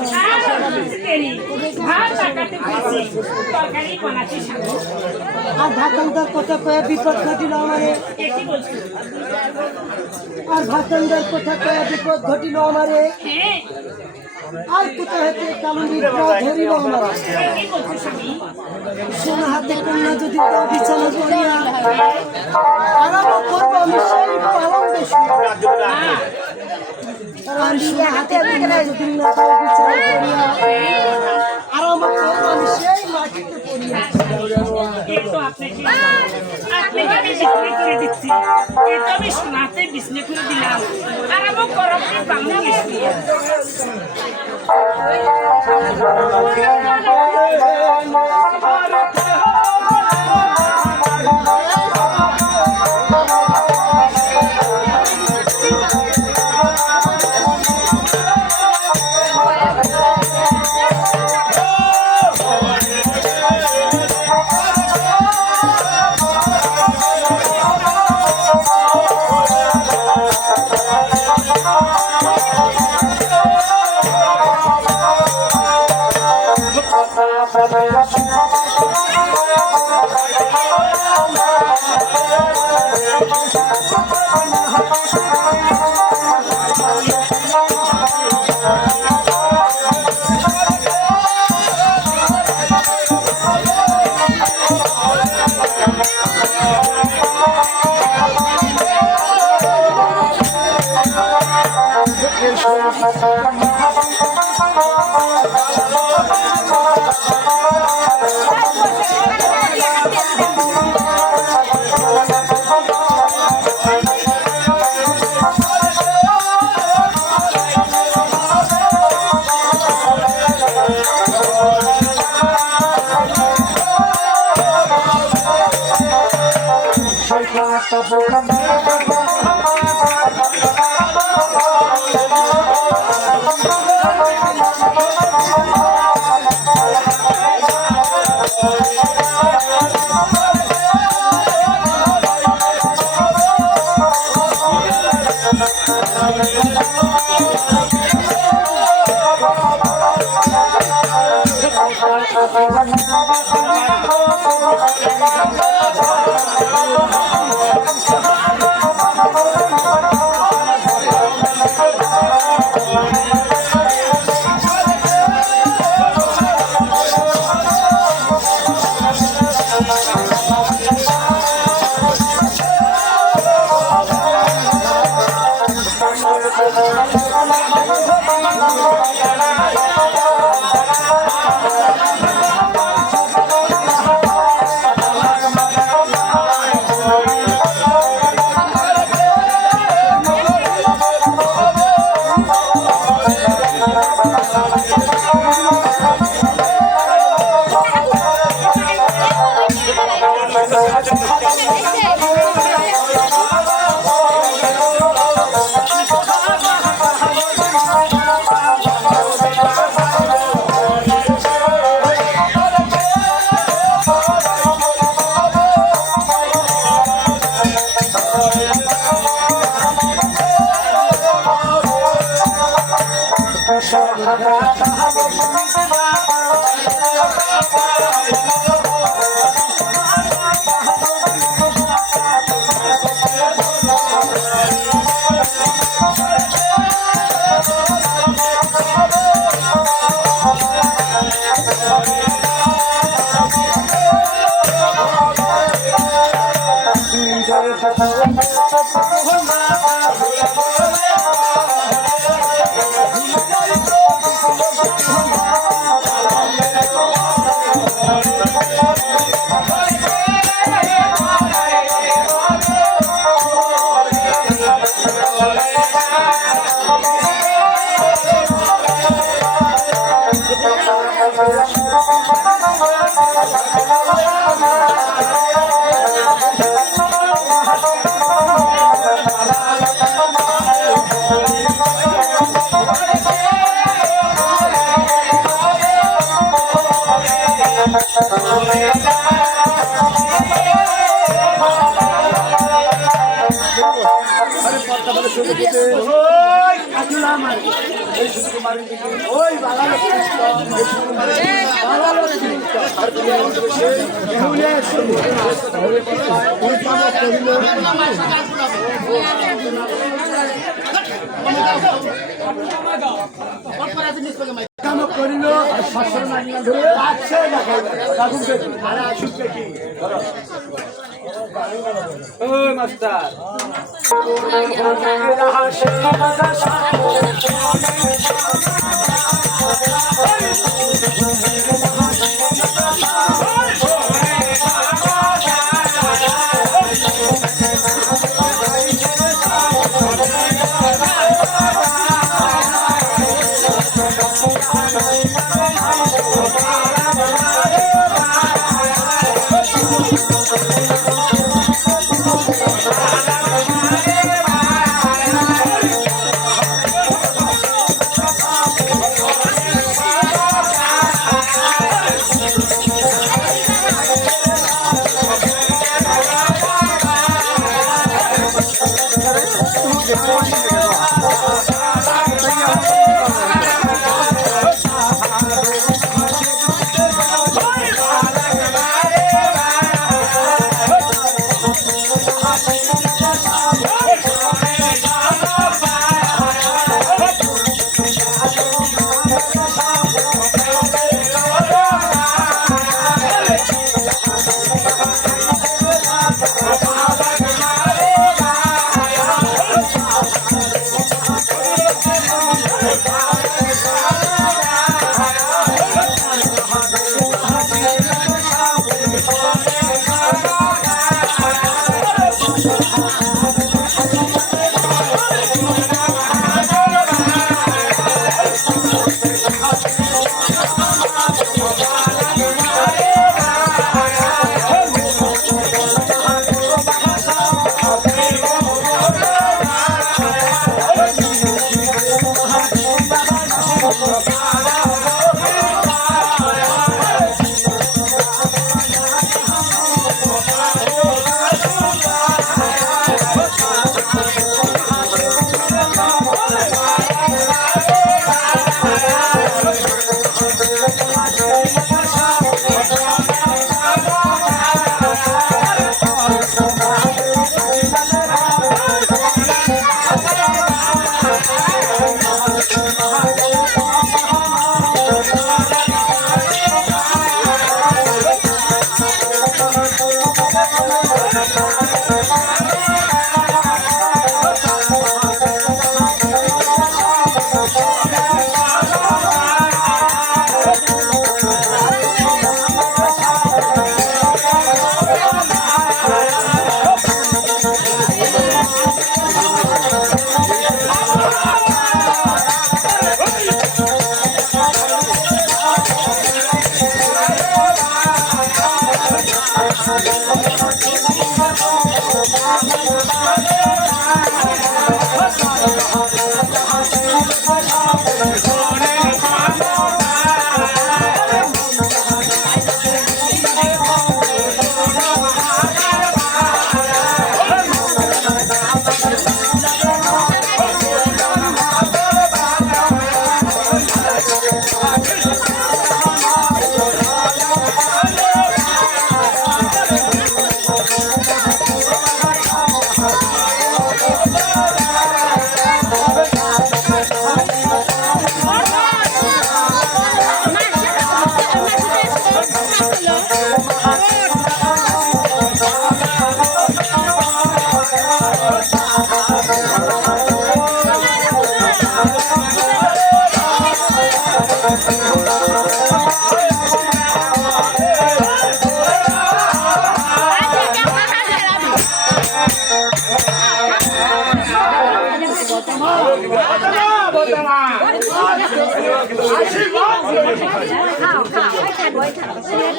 আর ভাত আন্দার কথা কয়ে বিপদ ঘটিল আমারে আর ভাত আন্দার কথা কয়ে বিপদ ঘটিল আমারে আর কোথা হইতে কালো নিদ্রা ধরিল আমারে সোনা হাতে কন্যা যদি দাও বিছানা করিয়া আরাম করবো আমি সেই পালন বেশি আর সোনা হাতে কন্যা যদি না দাও বিছানা করিয়া আরাম করবো আমি সেই মাটিতে পড়িয়া আপনাকে আমি বিক্রি করে দিচ্ছি এটা আমি সোনাতে বিজনেস করে দিলাম আর আমার গরম বাংলা গেছি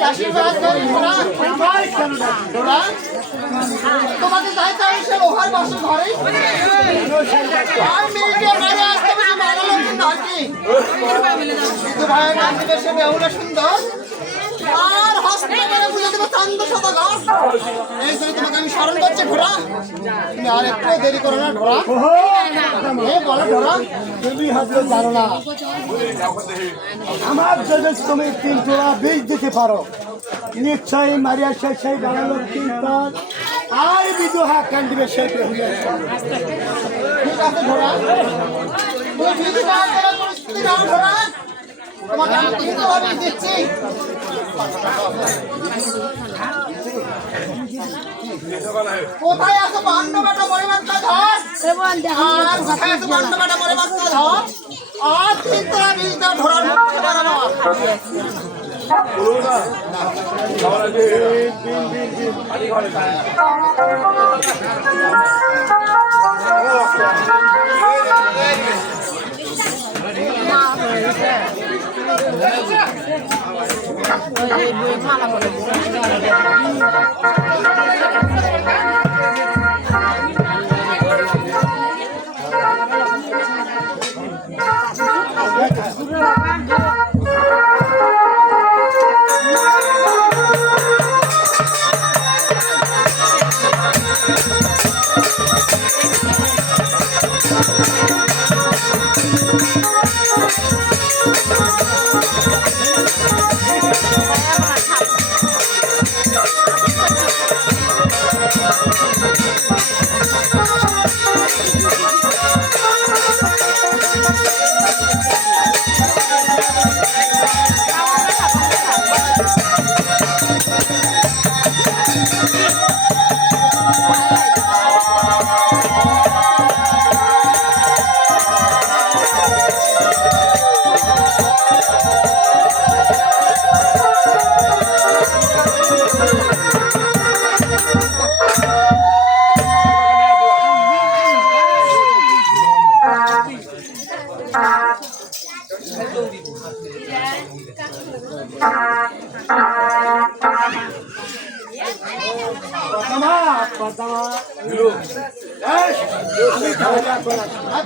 আশীর্বাদ করি ঘোড়া। ঘোড়া, তোমাকে যাইতে হবে সে লোহার বাসর ঘরে। আর মিনিটে মারে আসতে বেশি বানালো কিন্তু আর কি শুধু ভাইয়ের নাম দিবে সে বেহুলা সুন্দর আর হস্তে করে বুঝে দেবো চান্দ শতগর। এই জন্য তোমাকে আমি স্মরণ করছি ঘোড়া, তুমি আর একটু দেরি করো না ঘোড়া। বলো ঘোড়া। তুমি হয়তো জানো না, আমার যদি তুমি 3 জোড়া বীজ দিতে পারো নিশ্চয়ই মারিয়া সেই বানালো কীর্তন আর বিদুহা কান্দিবে সেই বেহুলিয়া। ঠিক আছে ঘোড়া, তুমি ভীতি না করে পরিস্থিতি নাও ঘোড়া, তোমাকে আমি কিন্তু ভাবে দিচ্ছি। কোথায় আছে পান্ডবাটা মরিমাত্রা ধর, আর কোথায় আছে পান্ডবাটা মরিমাত্রা ধর, আর চিন্তা বিলটা ধরার মুখে বানানো।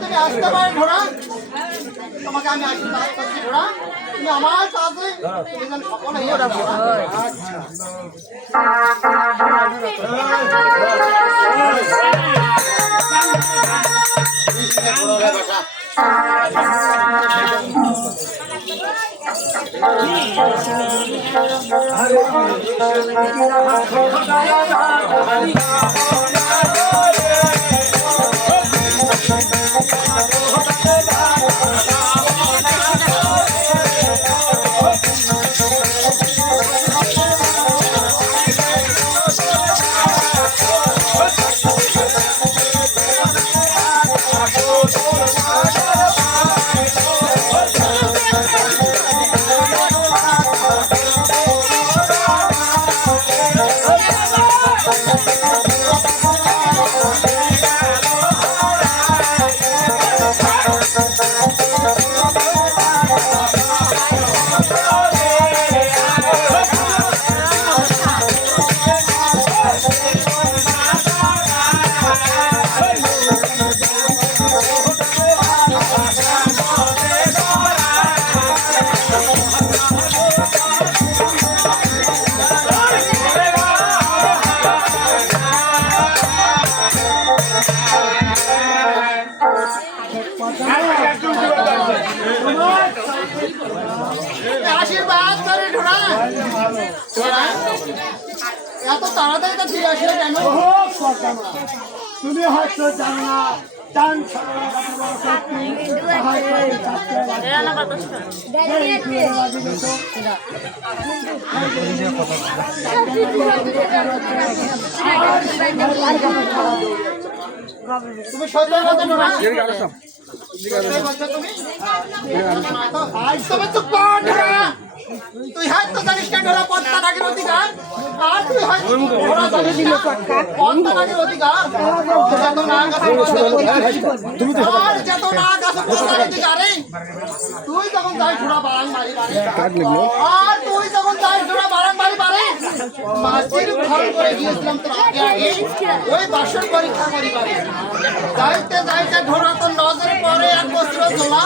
তুমি আসতে পারো ঘোড়া, তোমাকে আমি আশীর্বাদ করছি ঘোড়া, তুমি আমার কাছে তুমি যেন সফল হয়ে যাও ঘোড়া। আশীর্বাদ করে ঘোড়া। এত তাড়াতাড়ি তো ফিরে আসলে কেন? তুমি হয়তো জানো না, টান তুমি সহ্য করতে সত্যি বলছো তুমি? তবে চুপ কর ঢোরা। তুই হয়তো জানিস না ঢোরা পদ্মা নাগের অধিকার, আর তুই হয়তো ঢোরা জানিস না পদ্মা নাগের অধিকার। যত নাগ আছে পদ্মার অধিকার, আর যত নাগ আছে পদ্মার অধিকারে। তুই যখন যাই ঢোরা বারাং বাড়ি বাড়ি, আর তুই যখন যাই ঢোরা বারাং বাড়ি বাড়ি, মাঝির ঘর করে গিয়েছিলাম তোর আগে আগে ওই বাসন পরীক্ষা করিবারে। যাইতে যাইতে ঢোরা তোর নজরে পড়ে এক বস্ত্র জোলা,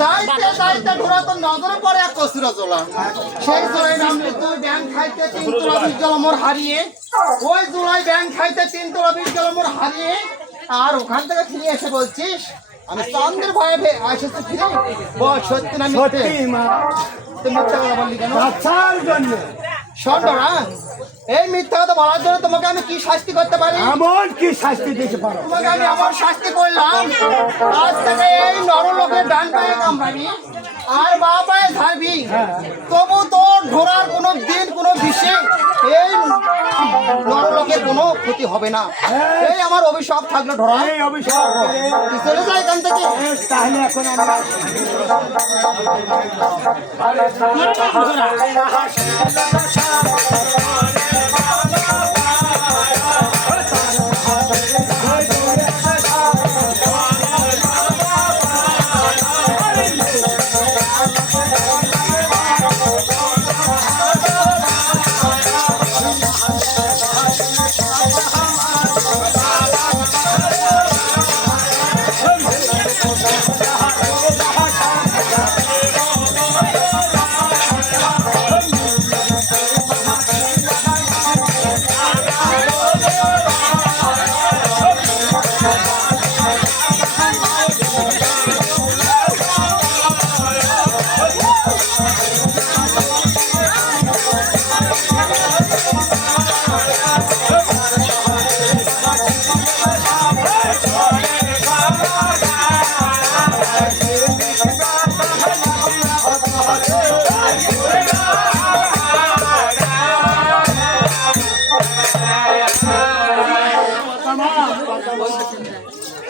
যাইতে যাইতে ঢোরা তোর নজরে পড়ে এক বস্ত্র জোলা। সেই জোলাই নামলে তুই ব্যাং খাইতে 3 তোলা 20 গেল মোর হারিয়ে, ওই জোলাই ব্যাং খাইতে 3 তোলা 20 গেল মোর হারিয়ে। আর ওখান থেকে ফিরে এসে বলছিস আমি চন্দ্রের ভয়ে এসেছি ফিরে। বল সত্যি না মিথ্যে? সত্যি মা, তুই মিথ্যা কথা বললি কেন? বাচ্চার জন্য শোন ঢোরা, এই মিথ্যা কথা বলার জন্য তোমাকে আমি কি শাস্তি করতে পারি? এমন কি শাস্তি দিতে পারো? তোমাকে আমি এমন শাস্তি করলাম, আজ থেকে এই নরলোকের ডান পায়ে কামড়াবি আর বা পায়ে ঝাড়বি, তবু তোর ঢোরার কোনো দিন কোনো বিষে এই নরলোকের কোনো ক্ষতি হবে না। এই আমার অভিশাপ থাকলো ঢোরা। এই অভিশাপ তুই চলে যা এখান থেকে। তাহলে এখন আমরা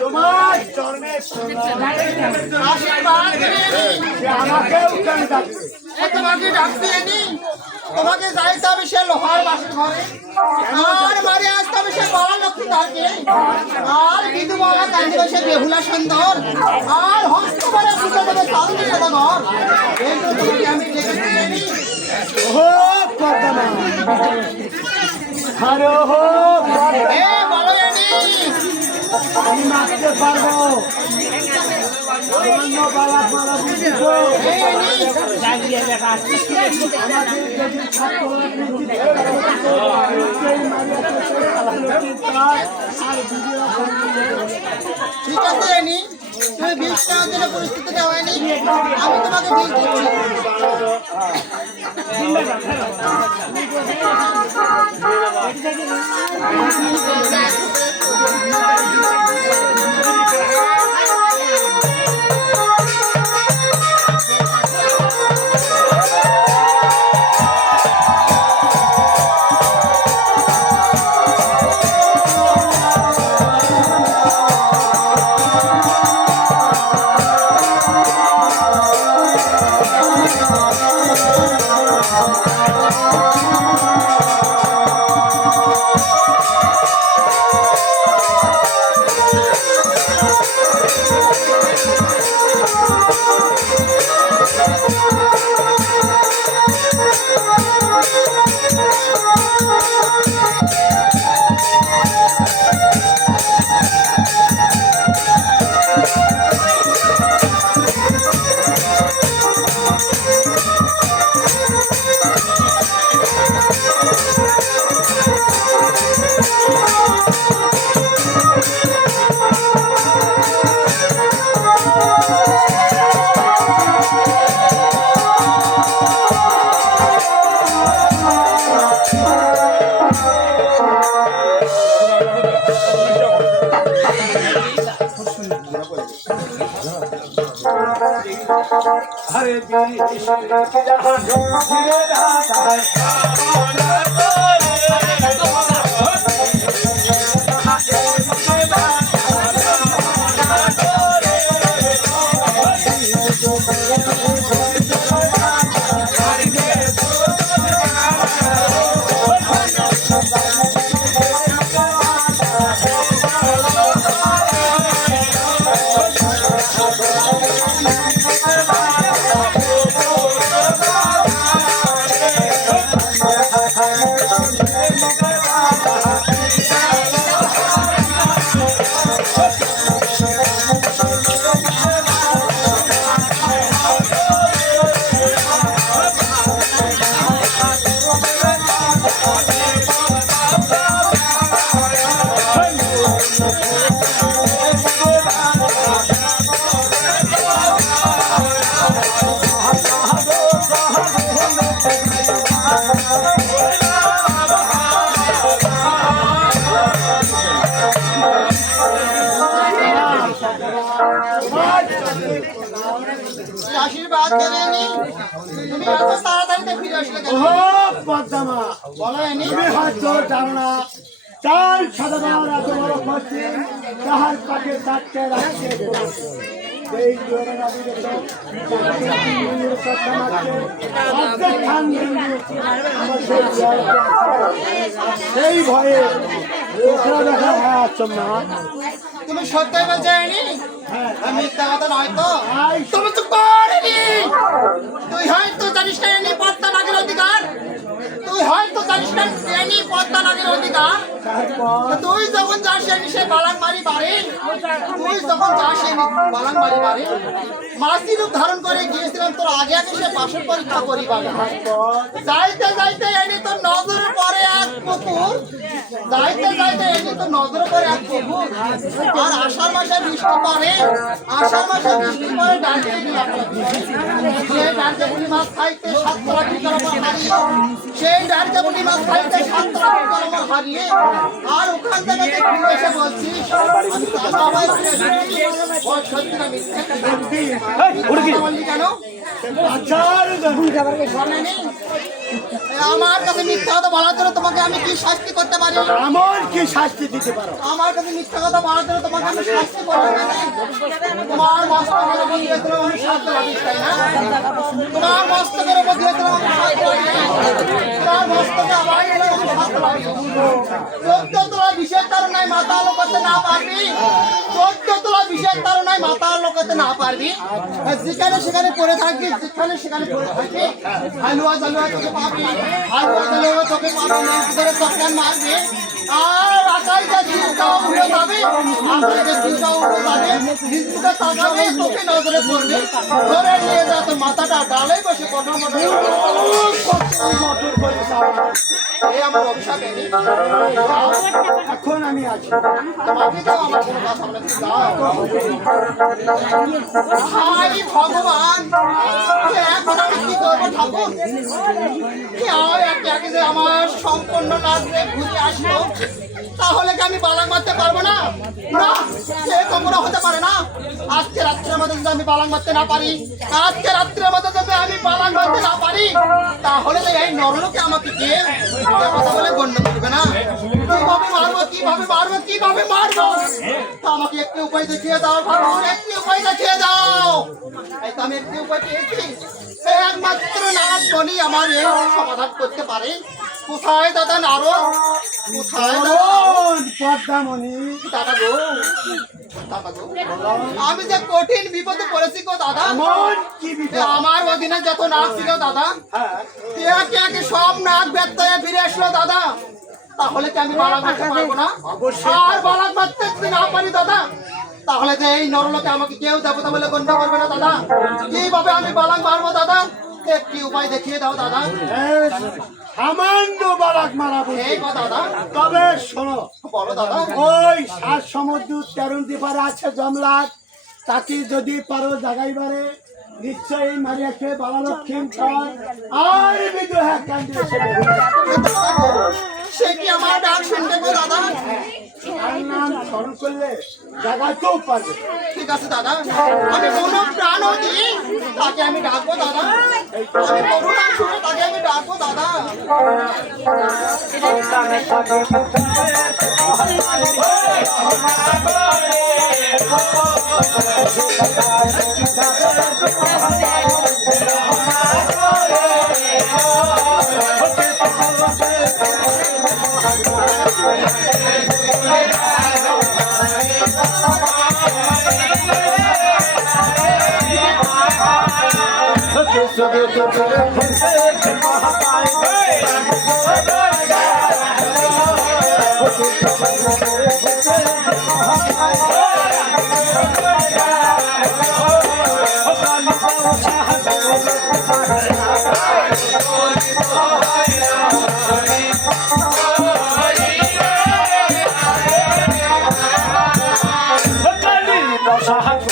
তোমার চরণে আশীর্বাদ দিবি। আমাকেও কেন ডাকবে? তোমাকে ডাকতে আনি, তোমাকে যাইতে হবে সে লোহার বাসের ঘরে, আর বাড়ি আসতে হবে সে বড় লক্ষ্মী তাকে, আর বিধুবালা কাঁদিবে সে বেহুলা সুন্দর, আর হস্ত করে পুজো দেবে চাঁদনি সদাগর। এই তো তোমাকে আমি ডেকেছি আনি। ও পদ্মা, আরে ও পদ্মা, এ বলো আনি, আমি নাচতে পারবো। অন্য বালা বালা বুঝিবো। এই আনি, ঠিক আছে আনি, তুমি বিষ নেওয়ার জন্য পরিস্থিতি দেওয়া হয়নি, আমি তোমাকে বিষ দিচ্ছি। हरे जी আশীর্বাদ দেবেনি তুমি এত তাড়াতাড়িতে ফিরে আসলে কেন? ও পদ্মা বলো এনি তুমি হয়তো জানো না চাল সাধারণ এত বড় করছি তাহার পাকে চারটে রাখছে এই জোরে নদী দেখো সেই ভয়ে লোকরা দেখা হ্যাঁ চম্মা তুমি সত্যি বলছো এনি আমি মিথ্যা কথা নয় তো আই তুমি তো করিনি তুই হয়তো জানিস না এনি পদ্মা নাগের অধিকার তুই হয়তো জানিস না এনি পদ্মা নাগের অধিকার তারপর তুই যখন যাস এনি সে বালাংবাড়ি বাড়ি তুই যখন যাস এনি বালাংবাড়ি বাড়ি মাসি রূপ ধারণ করে গিয়েছিলাম তোর আগে আগে সে বাসন পরীক্ষা করিবার যাইতে যাইতে এনি তোর নজরে পড়ে এক পুকুর যাইতে যাইতে এনি তোর নজরে পড়ে এক পুকুর আর আষাঢ় মাসে বৃষ্টি পড়ে আষাঢ় মাসে বৃষ্টি পড়ে ডালতে সেই ডালতে বুড়ি মাছ খাইতে 7 তলা ভিতর হারিয়ে সেই ডালতে বুড়ি মাছ খাইতে 7 তলা ভিতর হারিয়ে আর ওখান থেকে যে ফিরে এসে বলছিস আমি তো সবাই ফিরে এসেছি ওই সত্যি না মিথ্যে বললি কেন শোনেনি আমার কাছে মিথ্যা কথা বলার জন্য তোমাকে আমি কি শাস্তি করতে পারি এমন কি শাস্তি দিতে পারো আমার কাছে মিথ্যা কথা বলার জন্য তোমাকে আমি শাস্তি করতে পারি তোমার মস্তকের উপর দিয়েছিল আমি শাস্তি পাবিস তাই না তোমার মস্তকের উপর দিয়েছিল আমি শাস্তি পাবি তোমার মস্তকে আবার এলে আমি শাস্তি পাবি 14 তলা বিশেষ তারণায় মাথা আলো করতে না পারবি 14 তলা বিশেষ তারণায় মাথা আলো করতে না পারবি যেখানে সেখানে পড়ে থাকবি যেখানে সেখানে পড়ে থাকবি হালুয়া জালুয়া তোকে পাবি হালুয়া জালুয়া তোকে পাবি না ধরে চক্কান মারবি আর আকাশে চিন্তা উড়ে যাবে আকাশে চিন্তা উড়ে যাবে হিন্দুকে তাকাবে তোকে নজরে পড়বে ধরে নিয়ে যা তোর মাথাটা ডালে বসে কথা মতো মটর করে এই আমার অভিশাপ এনে এখন আমি আছি তোমাকে তো আমার কোনো কথা বলে হাই ভগবান এখন আমি কি করবো ঠাকুর একে একে যে আমার সম্পূর্ণ রাজ্যে ঘুরে আসলো তাহলে কি আমি বালাং মারতে পারবো না না সে কখনো হতে পারে না আজকে রাত্রের মধ্যে যদি আমি বালাং মারতে না পারি আজকে রাত্রের মধ্যে যদি আমি বালাং মারতে না পারি তাহলে তো এই নরলোকে আমাকে কে কথা বলে গণ্য করবে না কিভাবে মারবো কিভাবে মারবো কিভাবে মারবো তা আমাকে একটি উপায় দেখিয়ে দাও ঠাকুর একটি উপায় দেখিয়ে দাও এই তো আমি একটি উপায় পেয়েছি একমাত্র নারদ বলি আমার এই সমাধান করতে পারে কোথায় দাদা নারদ কোথায় পদ্মামণি দাদা গো দাদা গো আমি যে কঠিন বিপদে পড়েছি গো দাদা এমন কি বিপদ আমার অধীনে যত নাক ছিল দাদা হ্যাঁ একে একে সব নাক ব্যর্থ হয়ে ফিরে আসলো দাদা তাহলে কি আমি বালাক মারতে পারবো না আর বালাক মারতে যদি না পারি দাদা তাহলে যে এই নরলোকে আমাকে কেউ দেবতা বলে গণ্য করবে না দাদা কিভাবে আমি বালাক মারবো দাদা একটি উপায় দেখিয়ে দাও দাদা সামান্য বালাক মারাবো এই গো দাদা তবে শোনো বলো দাদা ওই 7 সমুদ্র 13 দ্বীপারে আছে জমলাট তাকে যদি পারো জাগাইবারে নিশ্চয়ই মারিয়াকে বাবা লক্ষ্মী আর বিদ্রোহ কেন্দ্রে সে কি আমার ডাক শুনবে গো দাদা নাম স্মরণ করলে জাগাতেও পারবে ঠিক আছে দাদা আমি কোনো প্রাণ দিই তাকে আমি ডাকবো দাদা আমি কোনো নাম শুনে তাকে আমি ডাকবো দাদা সাহায্য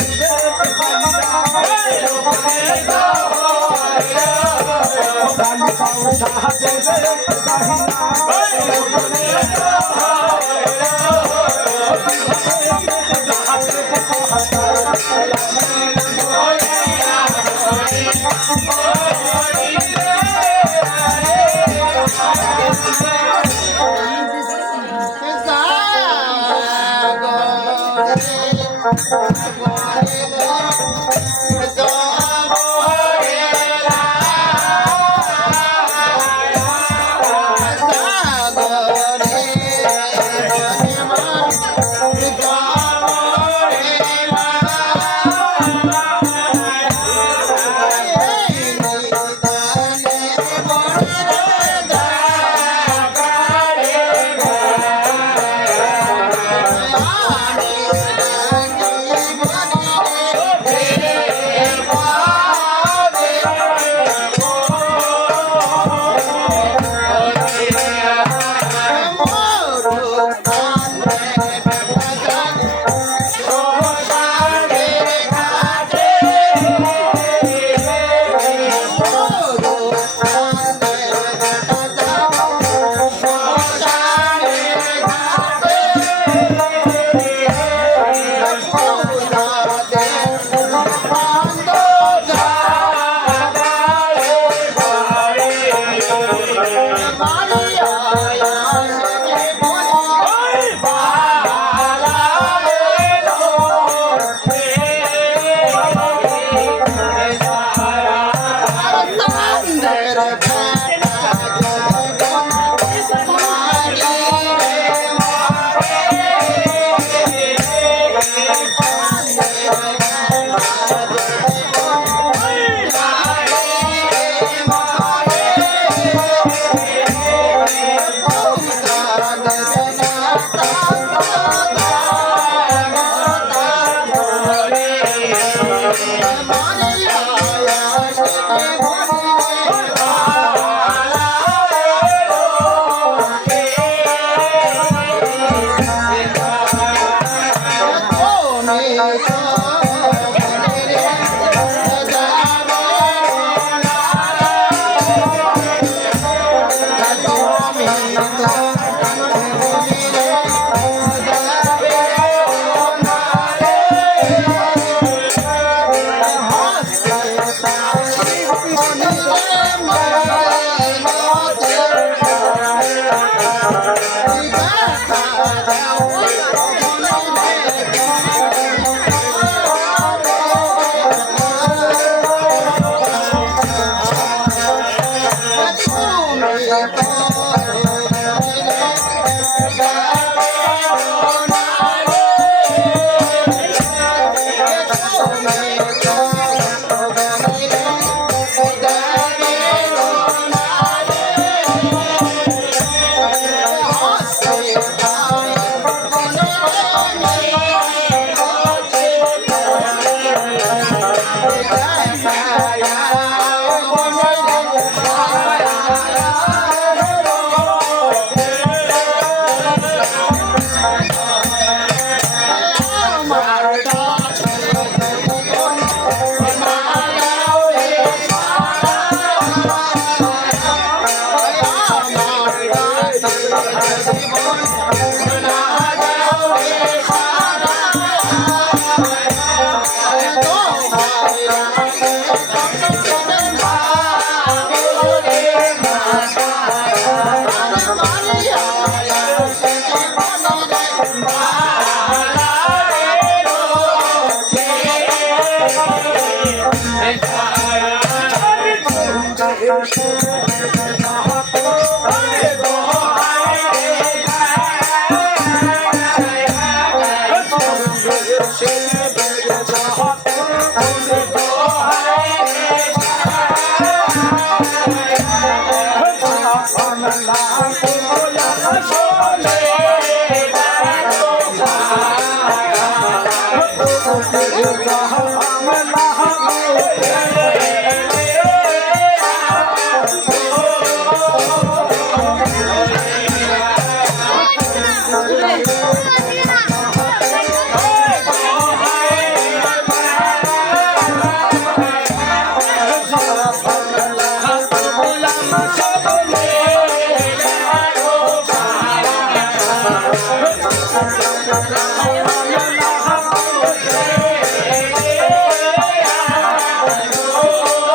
Oh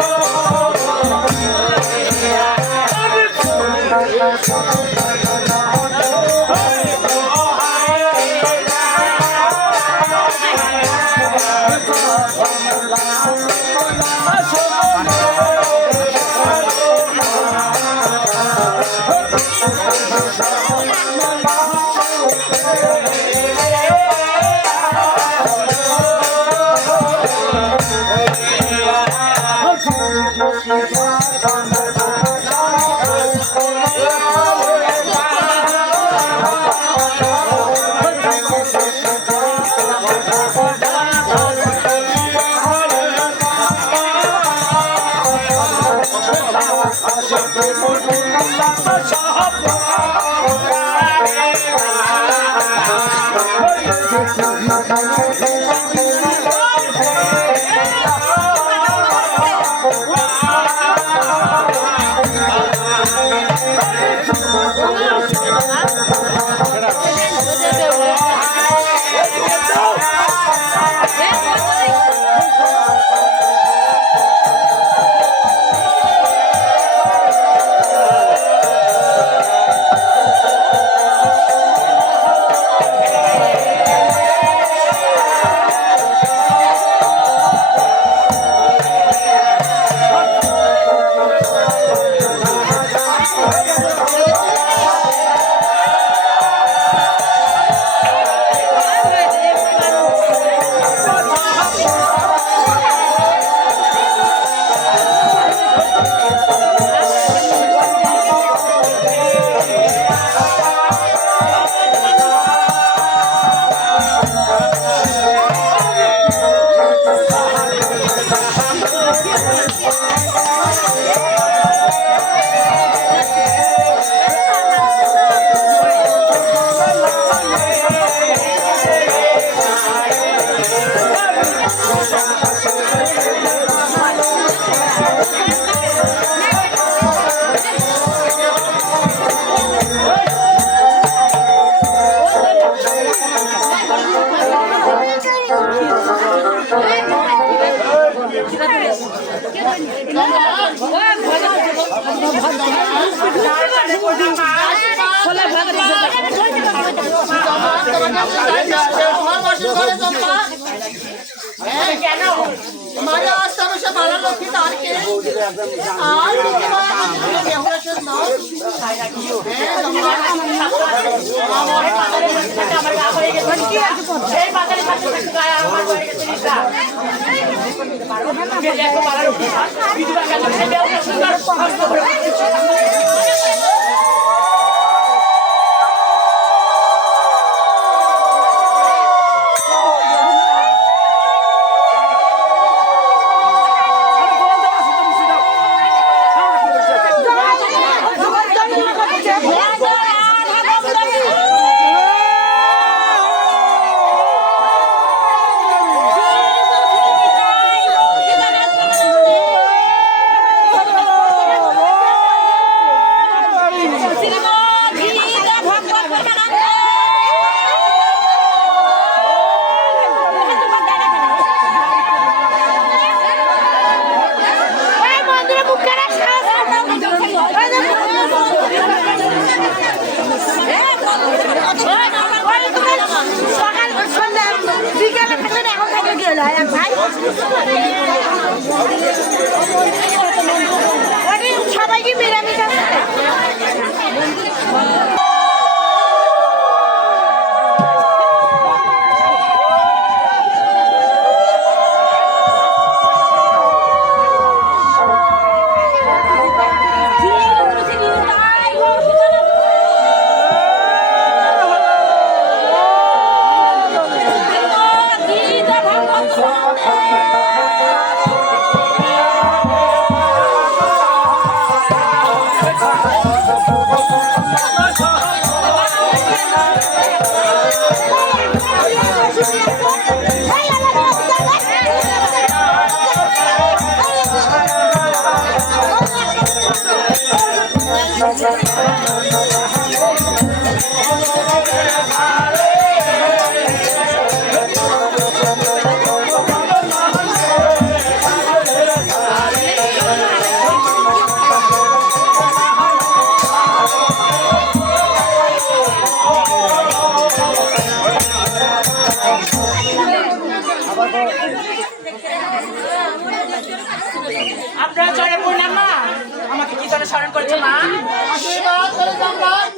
কেন हमारे आज तब से बाला लोग की तार के आज के बाद बेहुरा से ना সবাইকে মিরামিষ আপনারা চলে পড়লাম মা, আমাকে কি জন্য স্মরণ করছে মা? আশীর্বাদ করে সম্রাট,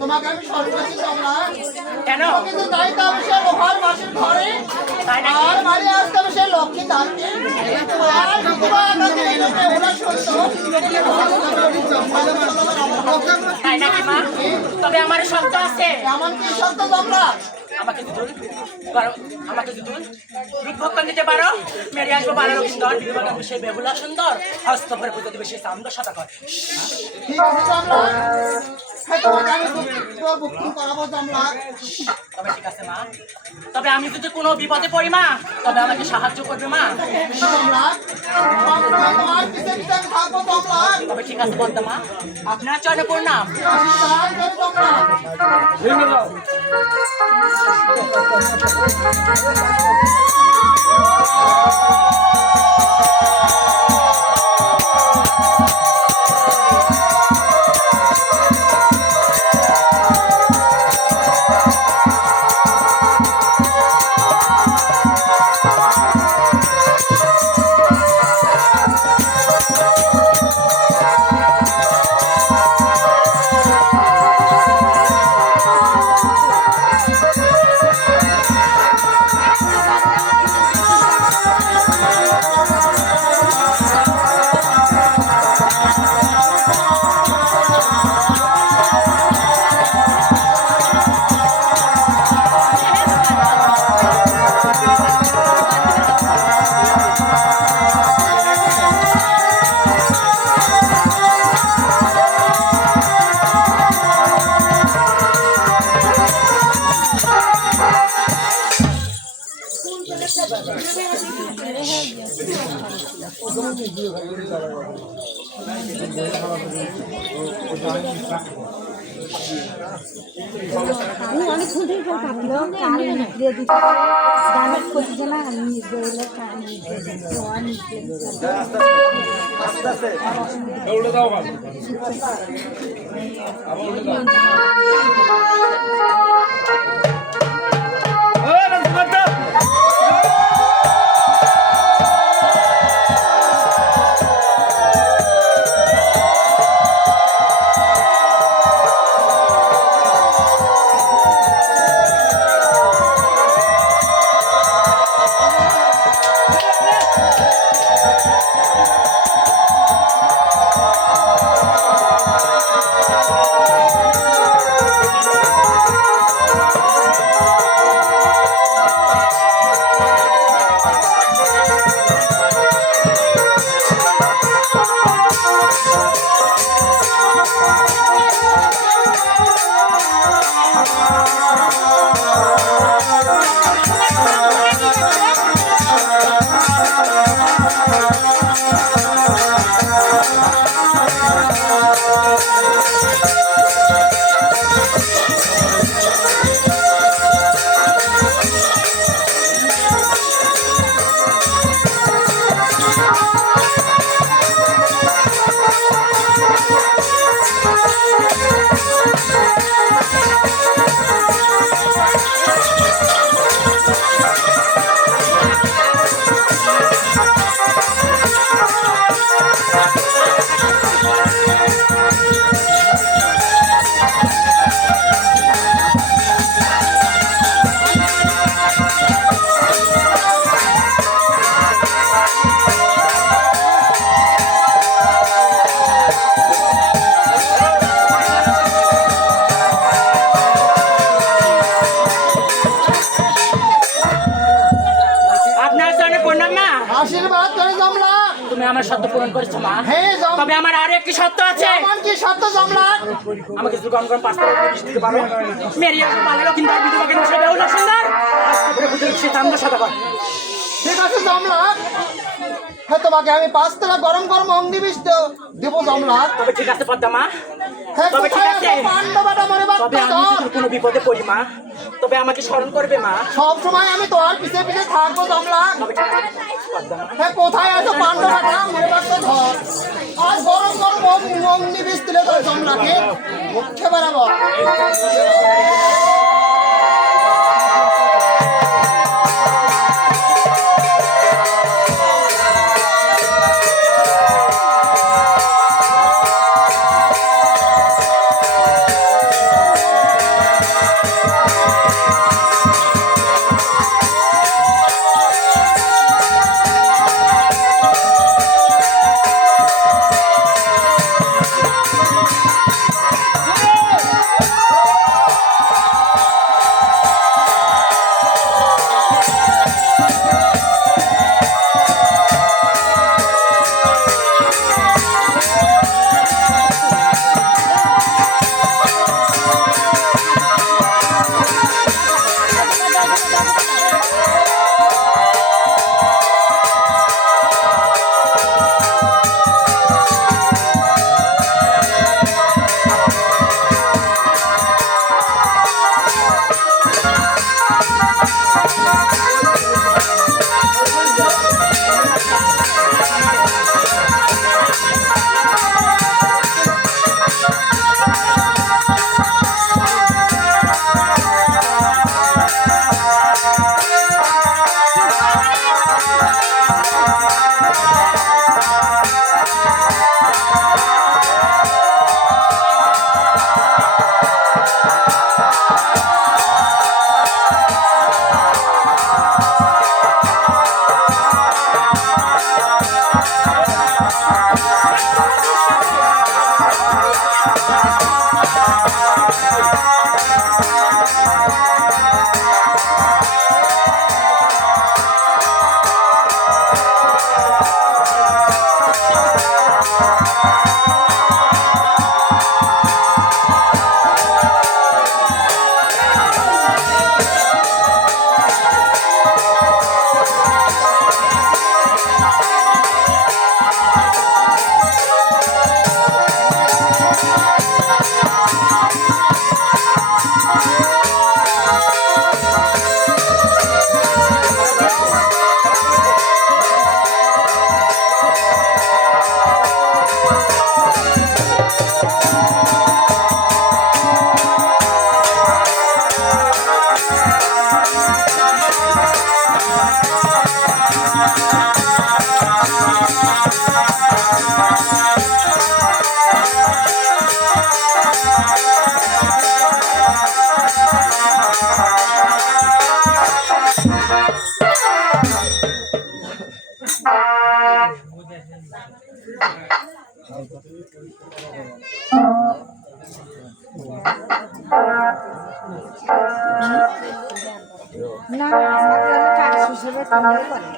তোমাকে আমি স্মরণ করছি সম্রাট। কেন? কিন্তু তাই তো আমি সে লোহার বাসের ঘরে তাই নাকি? আর বাড়ি আসতে হবে সে লক্ষ্মী থাকতে আর বিধবা আকাশে এই লোকে ওরা সত্য তাই নাকি মা? তবে আমার সত্য আছে। এমন কি সত্য সম্রাট? আমাকে দিদুন পারো, আমাকে দিদুন বিভক্ত দিতে পারো। মেরে আসবো বারো সুন্দর, বিভক্ত সে বেহুলা সুন্দর, হস্ত ভরে পুজো দেবে সে চান্দ শতকর। ঠিক আছে সম্রাট, হ্যাঁ তোমাকে আমি বুকিং করাবো সম্রাট। তবে ঠিক আছে মা, তবে আমি যদি কোনো বিপদে পড়ি মা, তবে আমাকে সাহায্য করবে মা। সম্রাট সবসময় তোমার পিছে পিছে আমি থাকবো সম্রাট। তবে ঠিক আছে বলতে মা, আপনার চরণে প্রণাম। আশীর্বাদ করে সম্রাট। অনেকক্ষণ থেকে কাটলো আমি দিয়ে দিচ্ছি দামের করছে না আশীর্বাদ করে সম্রাট। তুমি আমার সত্য পূরণ করেছো মা। হ্যাঁ সম্রাট। তবে আমার আরো একটি সত্য আছে। এমন কি সত্য সম্রাট? আমাকে যদি গরম গরম পাঁচটা দিতে পারো, মেরিয়া ভালো কিন্তু আমি তোমাকে নষ্ট বেহুলা সুন্দর, সে চান্দ শতকর। ঠিক আছে সম্রাট, হ্যাঁ তোমাকে আমি 5 তলা গরম গরম অগ্নিবিষ্ট দেব সম্রাট। তবে ঠিক আছে পদ্মা মা, হ্যাঁ তবে ঠিক কোথায় আছে। আছে পাণ্ডবটা মরে তবে আমি যদি কোনো বিপদে পড়ি মা, তবে আমাকে স্মরণ করবে মা। সব সময় আমি তোমার পিছে পিছে থাকবো সম্রাট। তবে ঠিক আছে পদ্মা মা। হ্যাঁ কোথায় আছে পাণ্ডবটা মরে বাক্ত ধর আর গরম গরম অগ্নিবিষ্ট দিলে তো সম্রাটকে মুখে বেরাবো। না আমাদের কাজ হিসেবে কাজ করে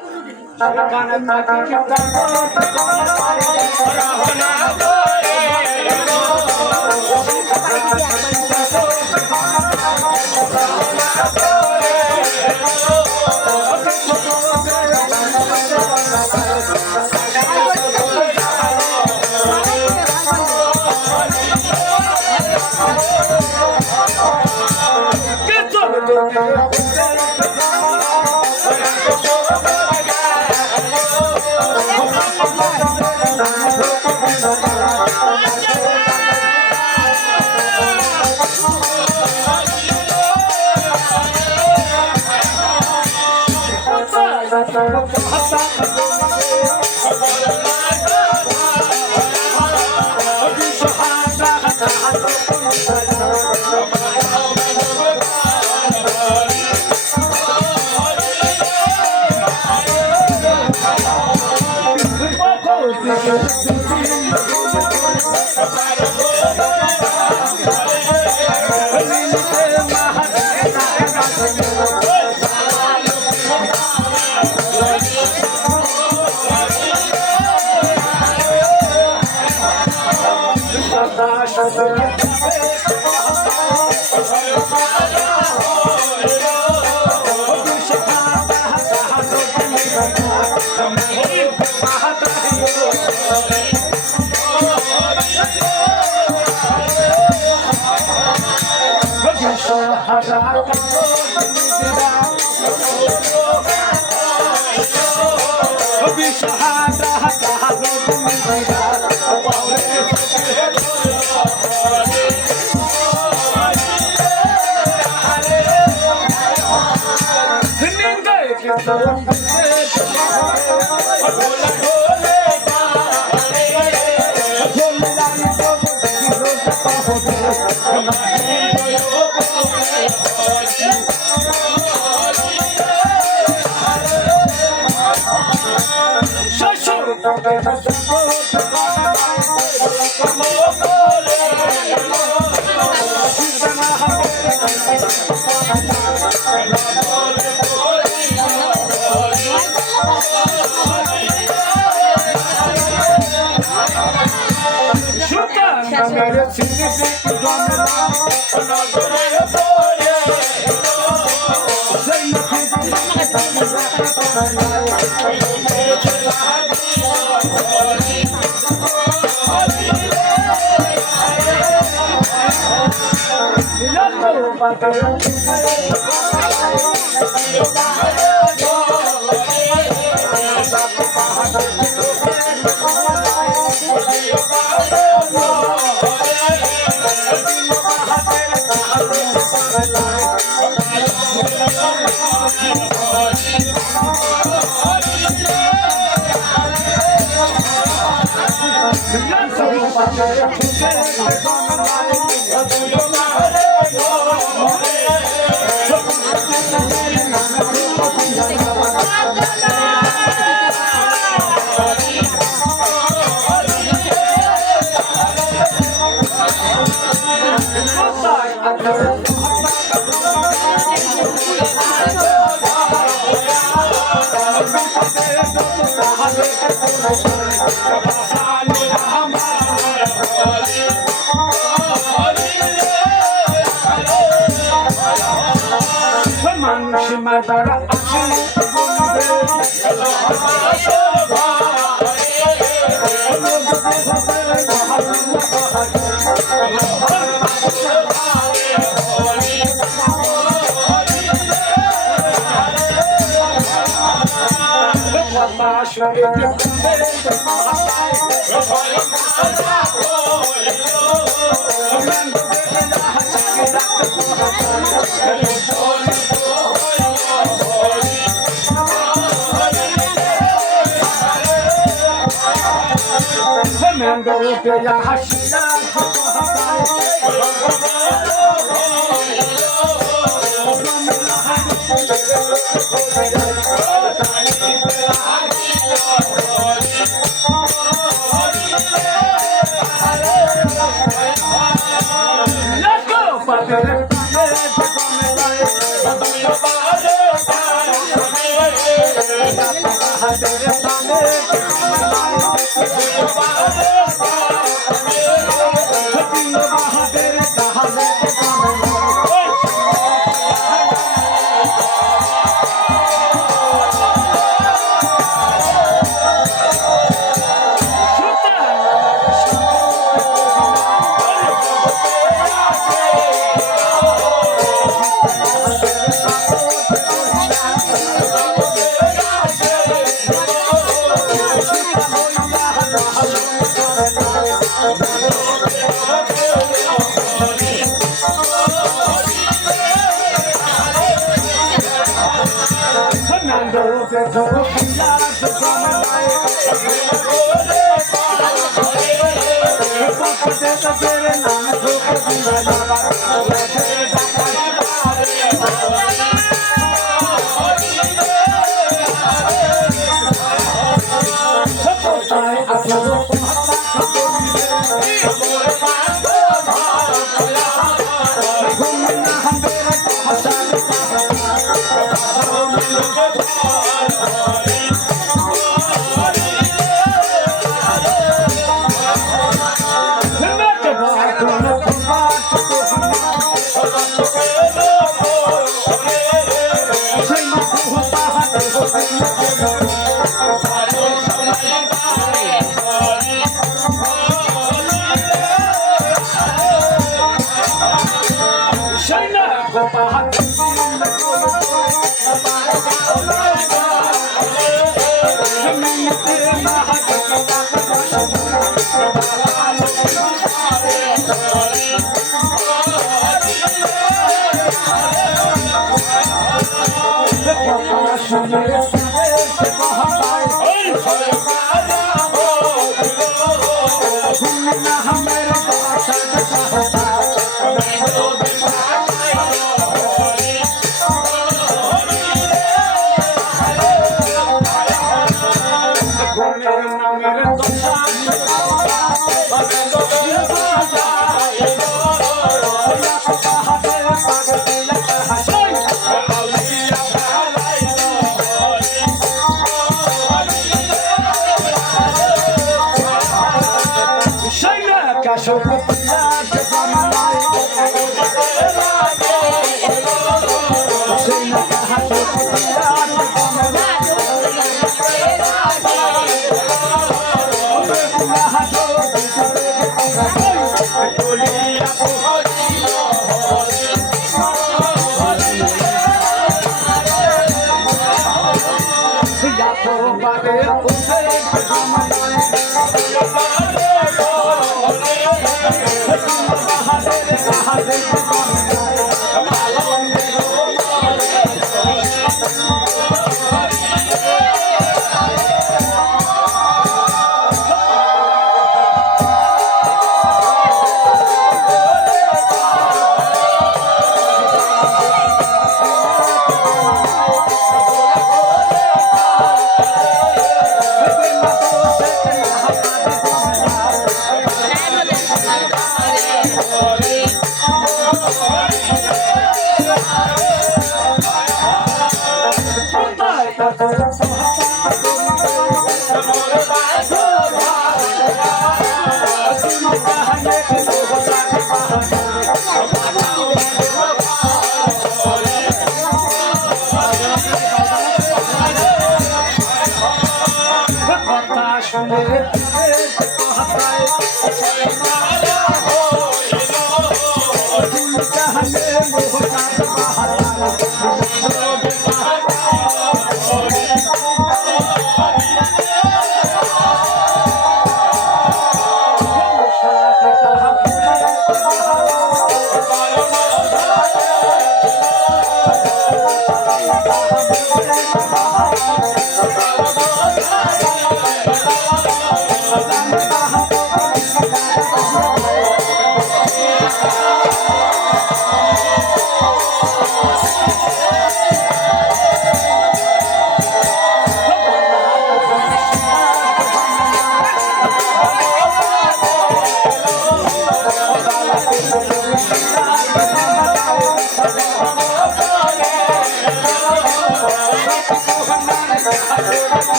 মানুষ মাতার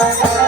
Thank you.